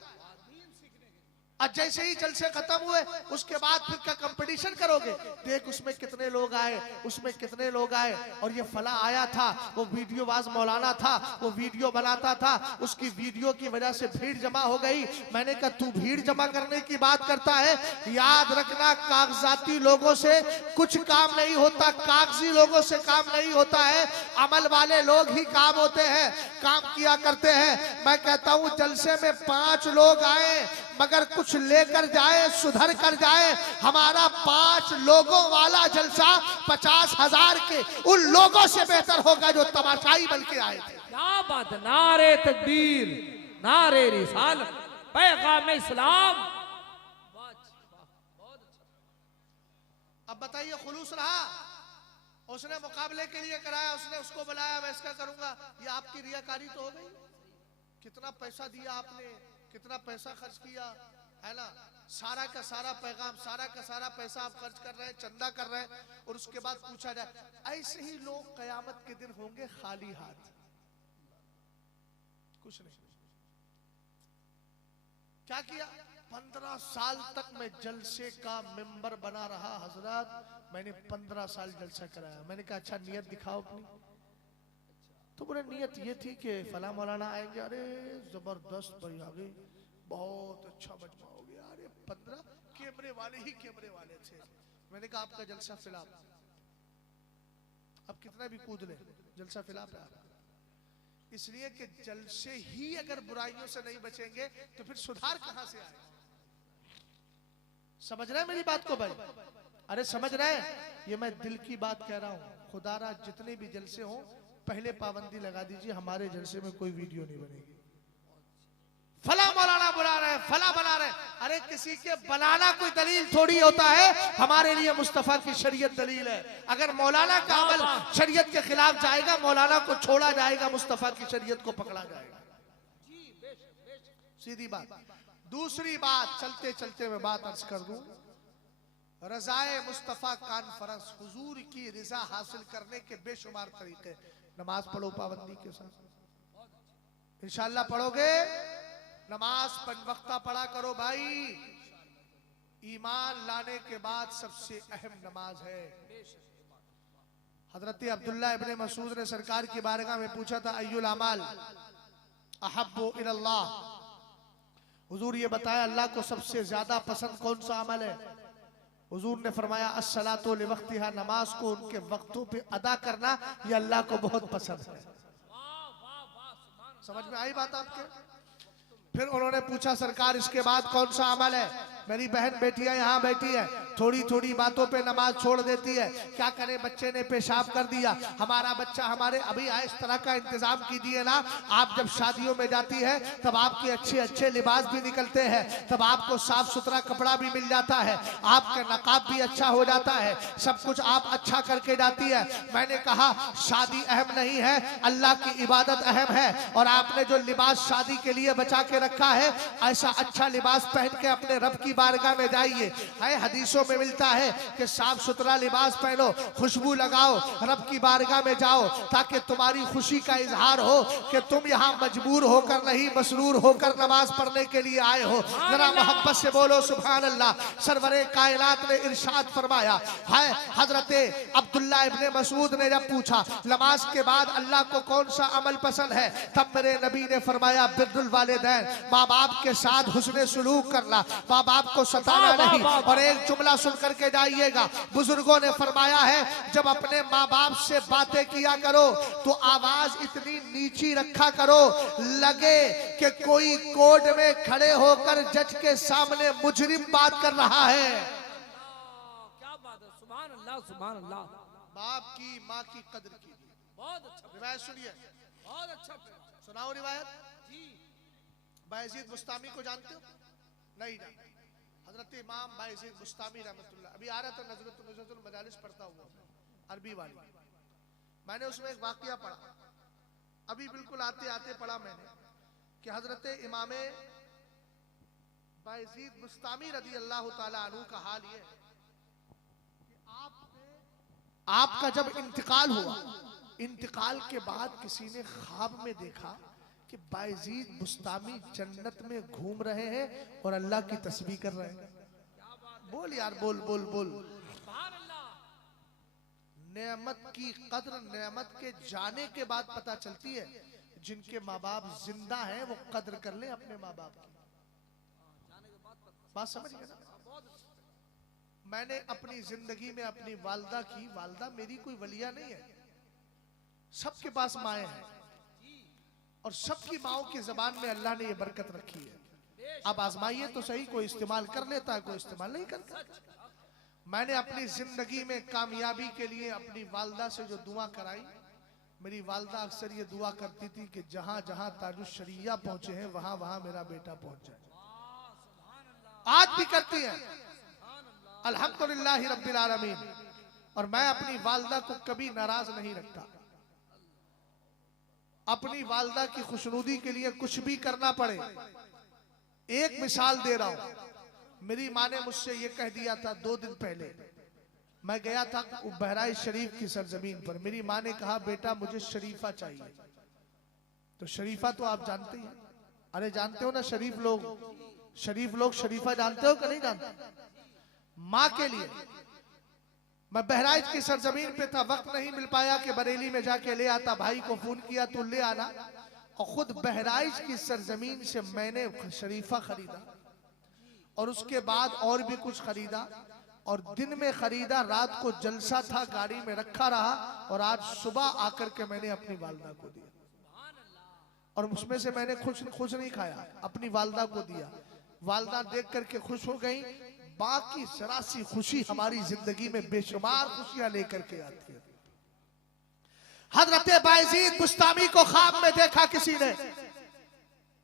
आज जैसे ही जलसे खत्म हुए उसके बाद फिर क्या कंपटीशन करोगे? देख उसमें कितने लोग आए, उसमें कितने लोग आए, और ये फला आया था, वो वीडियोबाज मौलाना था, वो वीडियो बनाता था, उसकी वीडियो की वजह से भीड़ जमा हो गई। मैंने कहा तू भीड़ जमा करने की बात करता है? याद रखना कागजाती लोगों से कुछ काम नहीं होता, कागजी लोगों से काम नहीं होता है। अमल वाले लोग ही काम होते हैं, काम किया करते हैं। मैं कहता हूँ जलसे में 5 लोग आए, मगर कुछ लेकर जाए, सुधर कर जाए। हमारा 5 लोगों वाला जलसा 50,000 के उन लोगों से बेहतर होगा जो तमाशाई बन के आए थे। क्या बात है, नारे तकबीर, नारे रिसालत, पैगाम इस्लाम। अब बताइए, खुलूस रहा? उसने मुकाबले के लिए कराया, उसने उसको बुलाया, मैं इसका करूंगा, ये आपकी रियाकारी तो हो गई। कितना पैसा दिया आपने, कितना पैसा खर्च किया, है ना? सारा का सारा पैगाम, सारा का सारा पैसा आप खर्च कर रहे हैं, चंदा कर रहे हैं, और उसके बाद पूछा जाए। ऐसे ही लोग कयामत के दिन होंगे खाली हाथ, कुछ नहीं। क्या किया? 15 साल तक मैं जलसे का मेंबर बना रहा हजरत, मैंने 15 साल जलसा कराया। मैंने कहा अच्छा नियत दिखाओ अपनी। तो बोले नियत ये थी कि फला मौलाना आएंगे। अरे जबरदस्त भाई आ गई, बहुत अच्छा मजमा हो गया। अरे 15 कैमरे वाले ही कैमरे वाले थे। मैंने कहा आपका जलसा फिलहाल, अब कितना भी कूद ले जलसा फिलहाल पे आ रहा। इसलिए कि जलसे ही अगर बुराइयों से नहीं बचेंगे तो फिर सुधार कहां से आएगा? समझ रहे हैं मेरी बात को भाई? अरे समझ रहे हैं? ये मैं दिल की बात कह रहा हूं। खुदारा जितने भी जलसे हों पहले पाबंदी लगा दीजिए, हमारे जलसे में कोई वीडियो नहीं बनेगी। फला मौलाना बुला रहे, फला बना रहे। अरे किसी के बनाना कोई दलील थोड़ी होता है। हमारे लिए मुस्तफा की शरीयत दलील है। अगर मौलाना का अमल शरीयत के खिलाफ जाएगा, मौलाना को छोड़ा जाएगा, मुस्तफा की शरीयत को पकड़ा जाएगा। सीधी बात। दूसरी बात, चलते चलते मैं बात अर्ज कर दूं। रज़ाए मुस्तफा कॉन्फ्रेंस, हुजूर की रज़ा हासिल करने के बेशुमार तरीके। नमाज पढ़ो पाबंदी के साथ, इंशाअल्लाह पढ़ोगे। नमाज 5 वक्ता पढ़ा करो भाई। ईमान लाने के बाद सबसे अहम नमाज है। हजरत अब्दुल्लाह इब्ने मसूद ने सरकार की बारगाह में पूछा था, अय्युल अमाल अहब्बु इलल्लाह, हुजूर ये बताया अल्लाह को सबसे ज्यादा पसंद कौन सा अमल है? हुजूर ने फरमाया अस्सलातु लिवक्तिहा, नमाज को उनके वक्तों पे अदा करना ये अल्लाह को बहुत पसंद है। समझ में आई बात आपके? फिर उन्होंने पूछा सरकार इसके बाद कौन सा अमल है? मेरी बहन बेटियां यहाँ बैठी है, थोड़ी थोड़ी बातों पे नमाज छोड़ देती है। क्या करे, बच्चे ने पेशाब कर दिया, हमारा बच्चा हमारे अभी आए, इस तरह का इंतजाम कीजिए ना। आप जब शादियों में जाती है तब आपके अच्छे अच्छे लिबास भी निकलते हैं, तब आपको साफ सुथरा कपड़ा भी मिल जाता है, आपका नकाब भी अच्छा हो जाता है, सब कुछ आप अच्छा करके जाती है। मैंने कहा शादी अहम नहीं है, अल्लाह की इबादत अहम है। और आपने जो लिबास शादी के लिए बचा के रखा है, ऐसा अच्छा लिबास पहन के अपने रब की बारगाह में जाइए। है हदीसों में मिलता है कि साफ सुथरा लिबास पहनो, खुशबू लगाओ, रब की बारगाह में जाओ, ताकि तुम्हारी खुशी का इजहार हो कि तुम यहाँ मजबूर होकर नहीं, मसरूर होकर नमाज पढ़ने के लिए आए हो। जरा मोहब्बत से बोलो सुभान अल्लाह। सरवरे कायनात ने इरशाद फरमाया है, हजरत अब्दुल्लाह इब्ने मसूद ने जब पूछा नमाज के बाद अल्लाह को कौन सा अमल पसंद है, तब मेरे नबी ने फरमाया बिर्रुल वालिदैन, माँ बाप के साथ हुस्ने सुलूक करना, माँ बाप को सताना नहीं। और एक जुमला सुन करके जाइएगा, बुजुर्गों ने फरमाया है जब अपने माँ बाप से बातें किया करो तो आवाज इतनी नीची रखा करो लगे कि कोई कोर्ट में खड़े होकर जज के सामने मुजरिम बात कर रहा है। क्या बात है, सुभान अल्लाह, सुभान अल्लाह। बाप की माँ की कदर कीजिए। बहुत अच्छा रिवायत सुनिए, बहुत अच्छा। सुनाओ रिवायत। जी, बायजीद बुस्तामी को जानते हो? नहीं जानते। हजरत इमाम बायजीद बुस्तामी रहमतुल्लाह, अभी आ रहा था नजरतुल मजालिस पढ़ता हुआ अरबी वाली, मैंने उसमें एक वाकया पढ़ा, अभी बिल्कुल आते आते पढ़ा मैंने कि हजरत इमाम बायजीद बुस्तामी रदी अल्लाह ताला अन्हु का हाल ये कि आपका जब इंतकाल हुआ, इंतकाल के बाद किसी ने ख्वाब में देखा कि बायजीद बुस्तामी जन्नत में घूम रहे हैं और अल्लाह की तस्बीह कर रहे हैं। बोल यार, बोल बोल बोल। नेमत की कद्र नेमत के जाने के बाद पता चलती है। जिनके माँ बाप जिंदा हैं वो कद्र कर ले अपने माँ बाप की। बात समझ गए ना? मैंने अपनी जिंदगी में अपनी वालदा की, वालदा मेरी कोई वलिया नहीं है, सबके पास माएँ हैं और सबकी माओं की जबान में अल्लाह ने ये बरकत रखी है। अब आजमाइए तो सही, कोई इस्तेमाल कर लेता है, कोई इस्तेमाल नहीं करता। मैंने अपनी जिंदगी में कामयाबी के लिए अपनी वालदा से जो दुआ कराई, मेरी वालदा अक्सर ये दुआ करती थी कि जहां जहां ताजुश शरिया पहुंचे हैं वहां वहां मेरा बेटा पहुंच जाए। आज भी करती है, अल्हम्दुलिल्लाह रब्बिल आलमीन। और मैं अपनी वालदा को कभी नाराज नहीं रखता। अपनी वालदा की खुशनुदी के लिए कुछ भी करना पड़े। एक मिसाल दे रहा हूं, मेरी माँ ने मुझसे ये कह दिया था 2 दिन पहले, मैं गया था बहराइच शरीफ की सरजमीन पर। मेरी माँ ने कहा बेटा मुझे शरीफा चाहिए। तो शरीफा तो आप जानते ही हैं, अरे जानते हो ना शरीफ लोग शरीफा जानते हो कि नहीं जानते? माँ के लिए मैं बहराइच की सरजमीन पे था, वक्त नहीं मिल पाया कि बरेली में जाके ले आता। भाई को फोन किया तो ले आना, और खुद बहराइच की सरजमीन से मैंने शरीफा खरीदा और उसके बाद और भी कुछ खरीदा, और दिन में खरीदा, रात को जलसा था, गाड़ी में रखा रहा, और आज सुबह आकर के मैंने अपनी वालदा को दिया। और उसमें से मैंने खुश नहीं खाया, अपनी वालदा को दिया। वालदा देख करके खुश हो गई। बाकी सरासी खुशी हमारी जिंदगी में बेशुमार खुशियां लेकर के आती है। हजरत बायजीद बुस्तामी को ख्वाब में देखा किसी ने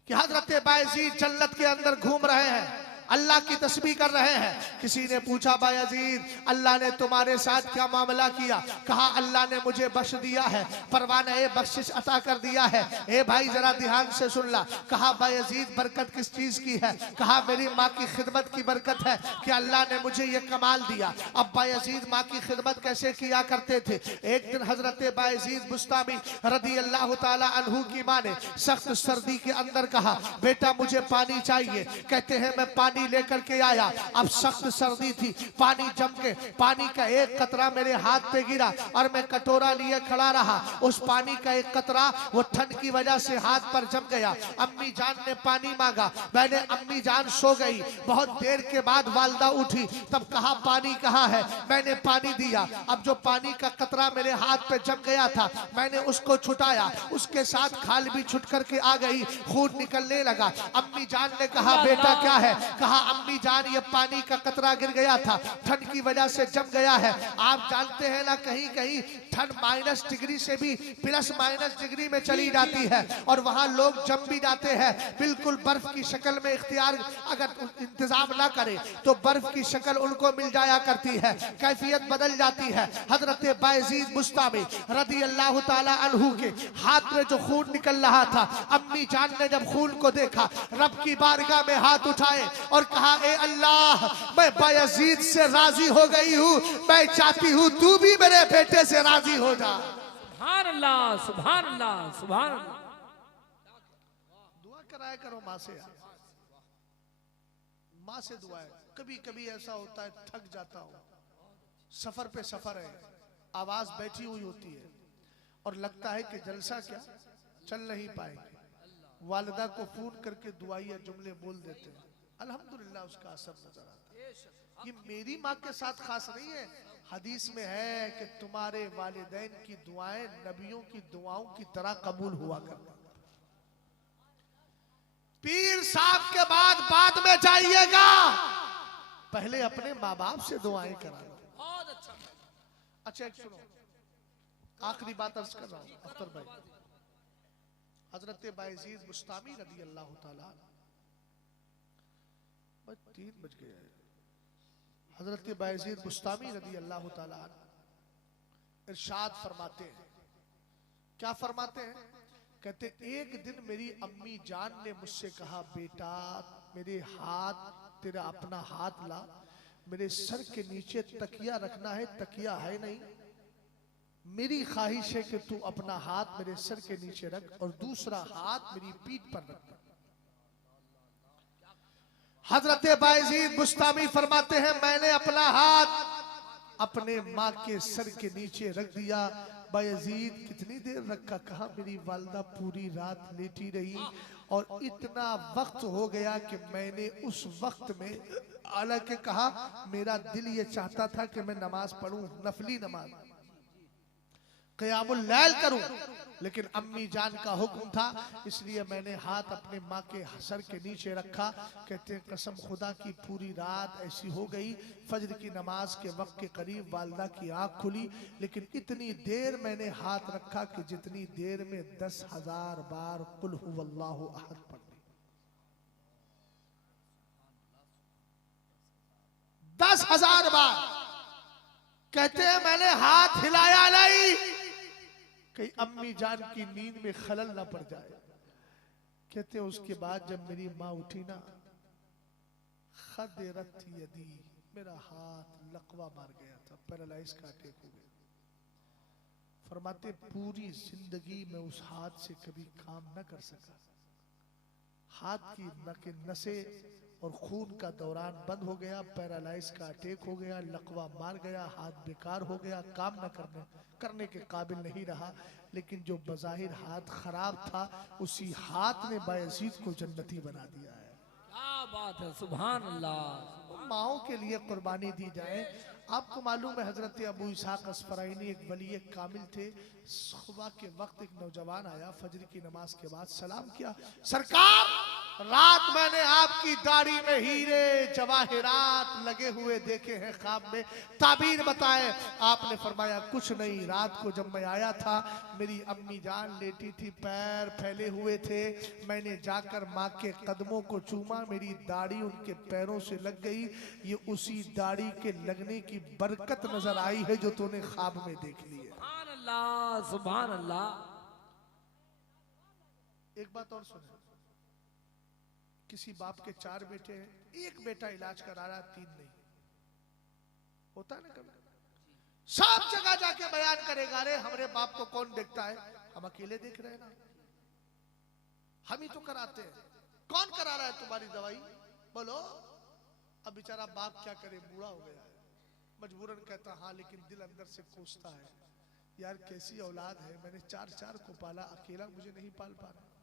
कि हजरत बायजीद जन्नत के अंदर घूम रहे हैं, अल्लाह की तस्बीह कर रहे हैं। किसी ने पूछा बायजीद अल्लाह ने तुम्हारे साथ क्या मामला किया? कहा अल्लाह ने मुझे बख्श दिया है, परवाना बख्शिश अता कर दिया है। ए भाई जरा ध्यान से सुन ला। कहा बायजीद बरकत किस चीज की है? कहा मेरी माँ की खिदमत की बरकत है कि अल्लाह ने मुझे ये कमाल दिया। अब बायजीद माँ की खिदमत कैसे किया करते थे? एक दिन हजरत बायजीद बुस्तामी रदी अल्लाह ताला अन्हु की माँ ने सख्त सर्दी के अंदर कहा बेटा मुझे पानी चाहिए। कहते हैं मैं पानी लेकर के आया। अब सख्त सर्दी थी, पानी जम के पानी का एक कतरा मेरे हाथ पे गिरा और मैं कटोरा लिए खड़ा रहा। उस पानी का एक कतरा वो ठंड की वजह से हाथ पर जम गया। अम्मी जान ने पानी मांगा, मैंने अम्मी जान सो गई। बहुत देर के बाद वालदा उठी, तब कहा पानी कहाँ है? मैंने पानी दिया। अब जो पानी का कतरा मेरे हाथ पे जम गया था मैंने उसको छुटाया, उसके साथ खाल भी छुट करके आ गई, खून निकलने लगा। अम्मी जान ने कहा बेटा क्या है? कहा अम्मी जान ये पानी का कतरा गिर गया था, ठंड की वजह से जम गया है। आप जानते हैं ना कहीं कहीं ठंड माइनस डिग्री से भी प्लस माइनस डिग्री में चली जाती है और वहां लोग जम भी जाते हैं। बिल्कुल बर्फ की शक्ल में इख्तियार अगर इंतजाम ना करे तो बर्फ की शक्ल उनको मिल जाया करती है, कैफियत बदल जाती है। हजरत बायजीद बुस्तामी रदी अल्लाह ताला अन्हु के हाथ में जो खून निकल रहा था, अम्मी जान ने जब खून को देखा रब की बारगाह में हाथ उठाए और कहा ए अल्लाह मैं बायजीद से राजी हो गई हूँ, मैं चाहती हूँ तू भी मेरे बेटे से राजी हो जा। सुभान अल्लाह सुभान अल्लाह सुभान अल्लाह। दुआ कराया करो माँ से, माँ से दुआ है। कभी कभी ऐसा होता है थक जाता हूँ, सफर पे सफर है, आवाज बैठी हुई होती है और लगता है कि जलसा क्या चल नहीं पाएंगे। वालिदा को फोन करके दुआइया जुमले बोल देते हैं, अल्हम्दुलिल्लाह उसका असर नजर आता है। ये मेरी माँ के साथ खास नहीं है, हदीस में है कि तुम्हारे वालिदैन की दुआएं नबियों की दुआओं की तरह कबूल हुआ करती। पीर साहब के बाद में जाइएगा, पहले अपने माँ बाप से दुआएं करा लो। अच्छा एक सुनो, आखिरी बात अर्ज कर रहा हूं अख्तर भाई। हजरत बायजीद बुस्तामी रदी अल्लाह ताला, 3 बज गए। हजरत बायजीद बुस्तामी रदी अल्लाह ताला इरशाद फरमाते हैं, क्या फरमाते हैं? कहते एक दिन मेरी अम्मी जान ने मुझसे कहा बेटा मेरे हाथ, तेरा अपना हाथ ला, मेरे सर के नीचे तकिया रखना है, तकिया है नहीं। मेरी ख्वाहिश है कि तू अपना हाथ मेरे सर के नीचे रख और दूसरा हाथ मेरी पीठ पर रख। हजरत बायजीद बुस्तामी फरमाते हैं मैंने अपना हाथ अपने माँ के सर के नीचे रख दिया। बायजीद कितनी देर रखा? कहा मेरी वालदा पूरी रात लेटी रही और इतना वक्त हो गया कि मैंने उस वक्त में, हालांकि कहा मेरा दिल ये चाहता था कि मैं नमाज पढ़ूं, नफली नमाज, क़यामुल लैल करूं, लेकिन अम्मी जान का हुक्म था, इसलिए मैंने हाथ अपने माँ के सर के नीचे रखा। कहते हैं कसम खुदा की पूरी रात ऐसी हो गई, फजर की नमाज के वक्त के करीब वालिदा की आंख खुली, लेकिन इतनी देर मैंने हाथ रखा कि जितनी देर में 10,000 बार कुल हुवल्लाहु अहद पढ़ ली। 10,000 बार। कहते हैं मैंने हाथ हिलाया नहीं, कहीं अम्मी जान की नींद में खलल ना पड़ जाए। कहते हैं उसके बाद जब मेरी माँ उठी ना, खदरत यदी, मेरा हाथ लकवा मार गया था, पैरालाइज का अटैक हो गया। फरमाते पूरी जिंदगी में उस हाथ से कभी काम न कर सका। हाथ की नसें और खून का दौरान बंद हो गया, पैरालाइज का अटैक हो गया, लकवा मार गया, हाथ बेकार हो गया, काम न करने के काबिल नहीं रहा। लेकिन जो बज़ाहिर हाथ खराब था, उसी हाथ ने बायजीद को जन्नती बना दिया है। क्या बात है, सुभान अल्लाह। माओ के लिए कुर्बानी दी जाए। आपको मालूम है हजरत अबू इसहाक अस्फराइनी एक वली कामिल थे। सुबह के वक्त एक नौजवान आया, फजर की नमाज के बाद सलाम किया, सरकार रात मैंने आपकी दाढ़ी में हीरे जवाहिरात लगे हुए देखे हैं, ख्वाब में ताबीर बताएं। आपने फरमाया कुछ नहीं, रात को जब मैं आया था मेरी अम्मी जान लेटी थी, पैर फैले हुए थे, मैंने जाकर माँ के कदमों को चूमा, मेरी दाढ़ी उनके पैरों से लग गई। ये उसी दाढ़ी के लगने की बरकत नजर आई है जो तूने ख्वाब में देख ली है। सुभान अल्लाह, सुभान अल्लाह। एक बात और सुनो, किसी बाप के 4 बेटे हैं, एक बेटा इलाज करा रहा, 3 नहीं होता ना कभी। सब जगह जाके बयान करेगा, अरे हमारे बाप को कौन देखता है, हम अकेले देख रहे हैं ना, हम ही तो कराते हैं, कौन करा रहा है तुम्हारी दवाई, बोलो। अब बेचारा बाप क्या करे, बूढ़ा हो गया है, मजबूरन कहता हाँ, लेकिन दिल अंदर से कोसता है, यार कैसी औलाद है, मैंने 4 को पाला, अकेला मुझे नहीं पाल पा रहा।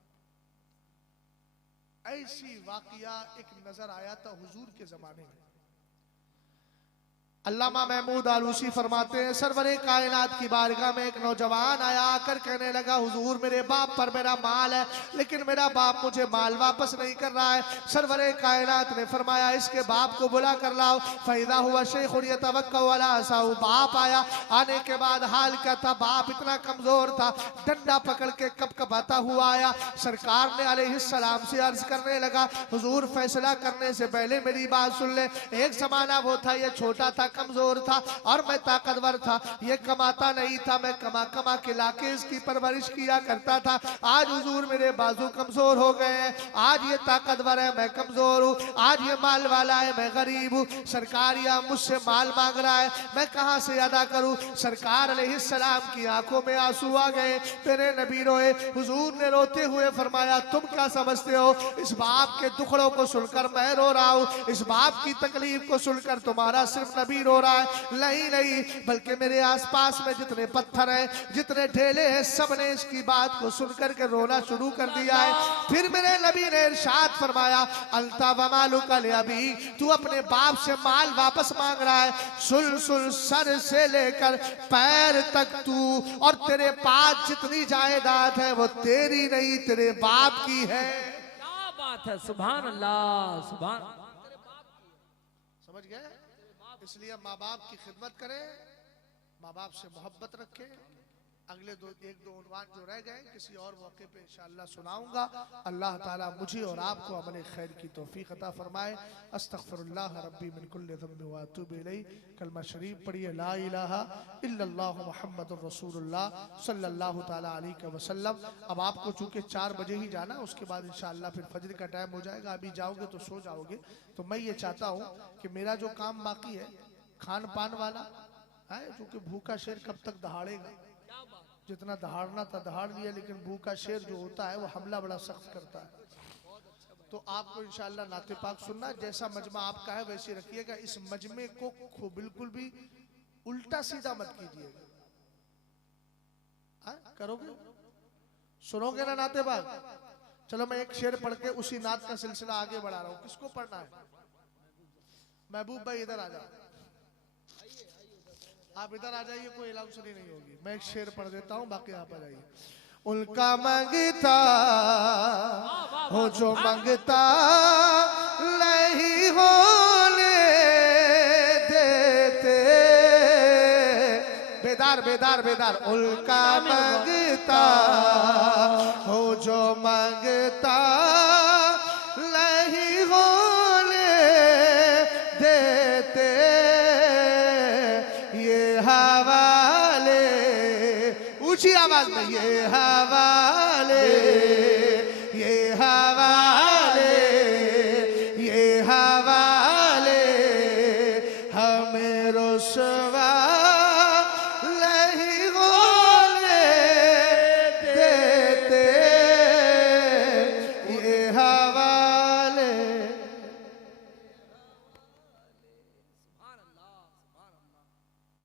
ऐसी वाकया एक नजर आया था हुजूर के जमाने में। अल्लामा महमूद आलूसी फरमाते हैं, सरवरे कायनात की बारगाह में एक नौजवान आया, आकर कहने लगा हुजूर मेरे बाप पर मेरा माल है, लेकिन मेरा बाप मुझे माल वापस नहीं कर रहा है। सरवरे कायनात ने फरमाया इसके बाप को बुला कर लाओ। फैदा हुआ शेख बाप आया, आने के बाद हाल क्या था, बाप इतना कमजोर था, डंडा पकड़ के कपकपाता हुआ आया। सरकार ने अलैहिस्सलाम से अर्ज करने लगा, हुजूर फैसला करने से पहले मेरी बात सुन ले। एक जमाना वो था, ये छोटा था, कमजोर था और मैं ताकतवर था, ये कमाता नहीं था, मैं कमा कमा के लाके इसकी परवरिश किया करता था। आज हुजूर मेरे बाजू कमजोर हो गए हैं, आज ये ताकतवर है, मैं कमजोर हूँ, आज ये माल वाला है, मैं गरीब हूँ। सरकार या मुझसे माल मांग रहा है, मैं कहां से अदा करूं। सरकार अलैहिस्सलाम की आंखों में आंसू आ गए, तेरे नबी रोए। हुजूर ने रोते हुए फरमाया तुम क्या समझते हो, इस बाप के दुखड़ों को सुनकर मैं रो रहा हूँ, इस बाप की तकलीफ को सुनकर तुम्हारा सिर्फ नबी रो रहा है। नहीं नहीं, बल्कि मेरे आसपास में जितने पत्थर हैं, जितने ढेले हैं, सब ने इसकी बात को सुनकर के रोना शुरू कर दिया है। फिर मेरे नबी ने इरशाद फरमाया अल्ता व मालुका ले अभी, तू अपने बाप से माल वापस मांग रहा है, सुन सुन, सर से लेकर पैर तक तू और तेरे पास जितनी जायदाद है वो तेरी नहीं, तेरे बाप की है। क्या बात है, सुभान अल्लाह, सुभान। समझ गए? इसलिए माँ बाप की खिदमत करें, माँ बाप से मोहब्बत रखें। अगले एक दो उन्वान जो रह गए किसी और मौके पे इंशाअल्लाह सुनाऊंगा। अल्लाह ताला मुझे और आपको अमल खैर की तौफीक अता फरमाए। अस्तगफिरुल्लाह रब्बी मिन कुल्लि ज़म्बिन व अतूबु इलैहि। कलमा शरीफ पढ़िए, ला इलाहा इल्लल्लाह मुहम्मदुर रसूलुल्लाह सल्लल्लाहु ताला अलैहि वसल्लम। अब आपको चूंकि 4 बजे ही जाना, उसके बाद इंशाअल्लाह फिर फजर का टाइम हो जाएगा, अभी जाओगे तो सो जाओगे। तो मैं ये चाहता हूँ कि मेरा जो काम बाकी है खान पान वाला है, चूंकि भूखा शेर कब तक दहाड़ेगा, जितना दहाड़ना था दहाड़ लिया, लेकिन भूखा शेर जो होता है वो हमला बड़ा सख्त करता है। तो आपको इंशाअल्लाह नाते पाक सुनना, जैसा मजमा आपका है वैसे रखिएगा। इस मजमे को बिल्कुल भी उल्टा सीधा मत कीजिएगा। करोगे, सुनोगे ना नाते पाक? चलो मैं एक शेर पढ़ के उसी नात का सिलसिला आगे बढ़ा रहा हूँ। किसको पढ़ना है? महबूब भाई इधर आ जाओ, आप इधर आ जाइए, कोई अलाउंसरी नहीं होगी। मैं एक शेर पढ़ देता हूँ, बाकी आप आ जाइए। उनका मांगता हो जो मांगता नहीं होने देते। बेदार बेदार बेदार। उनका मांगता हो जो मांगता नहीं होने देते। ये हवाले ऊंची आवाज में, ये हवाले, ये हवाले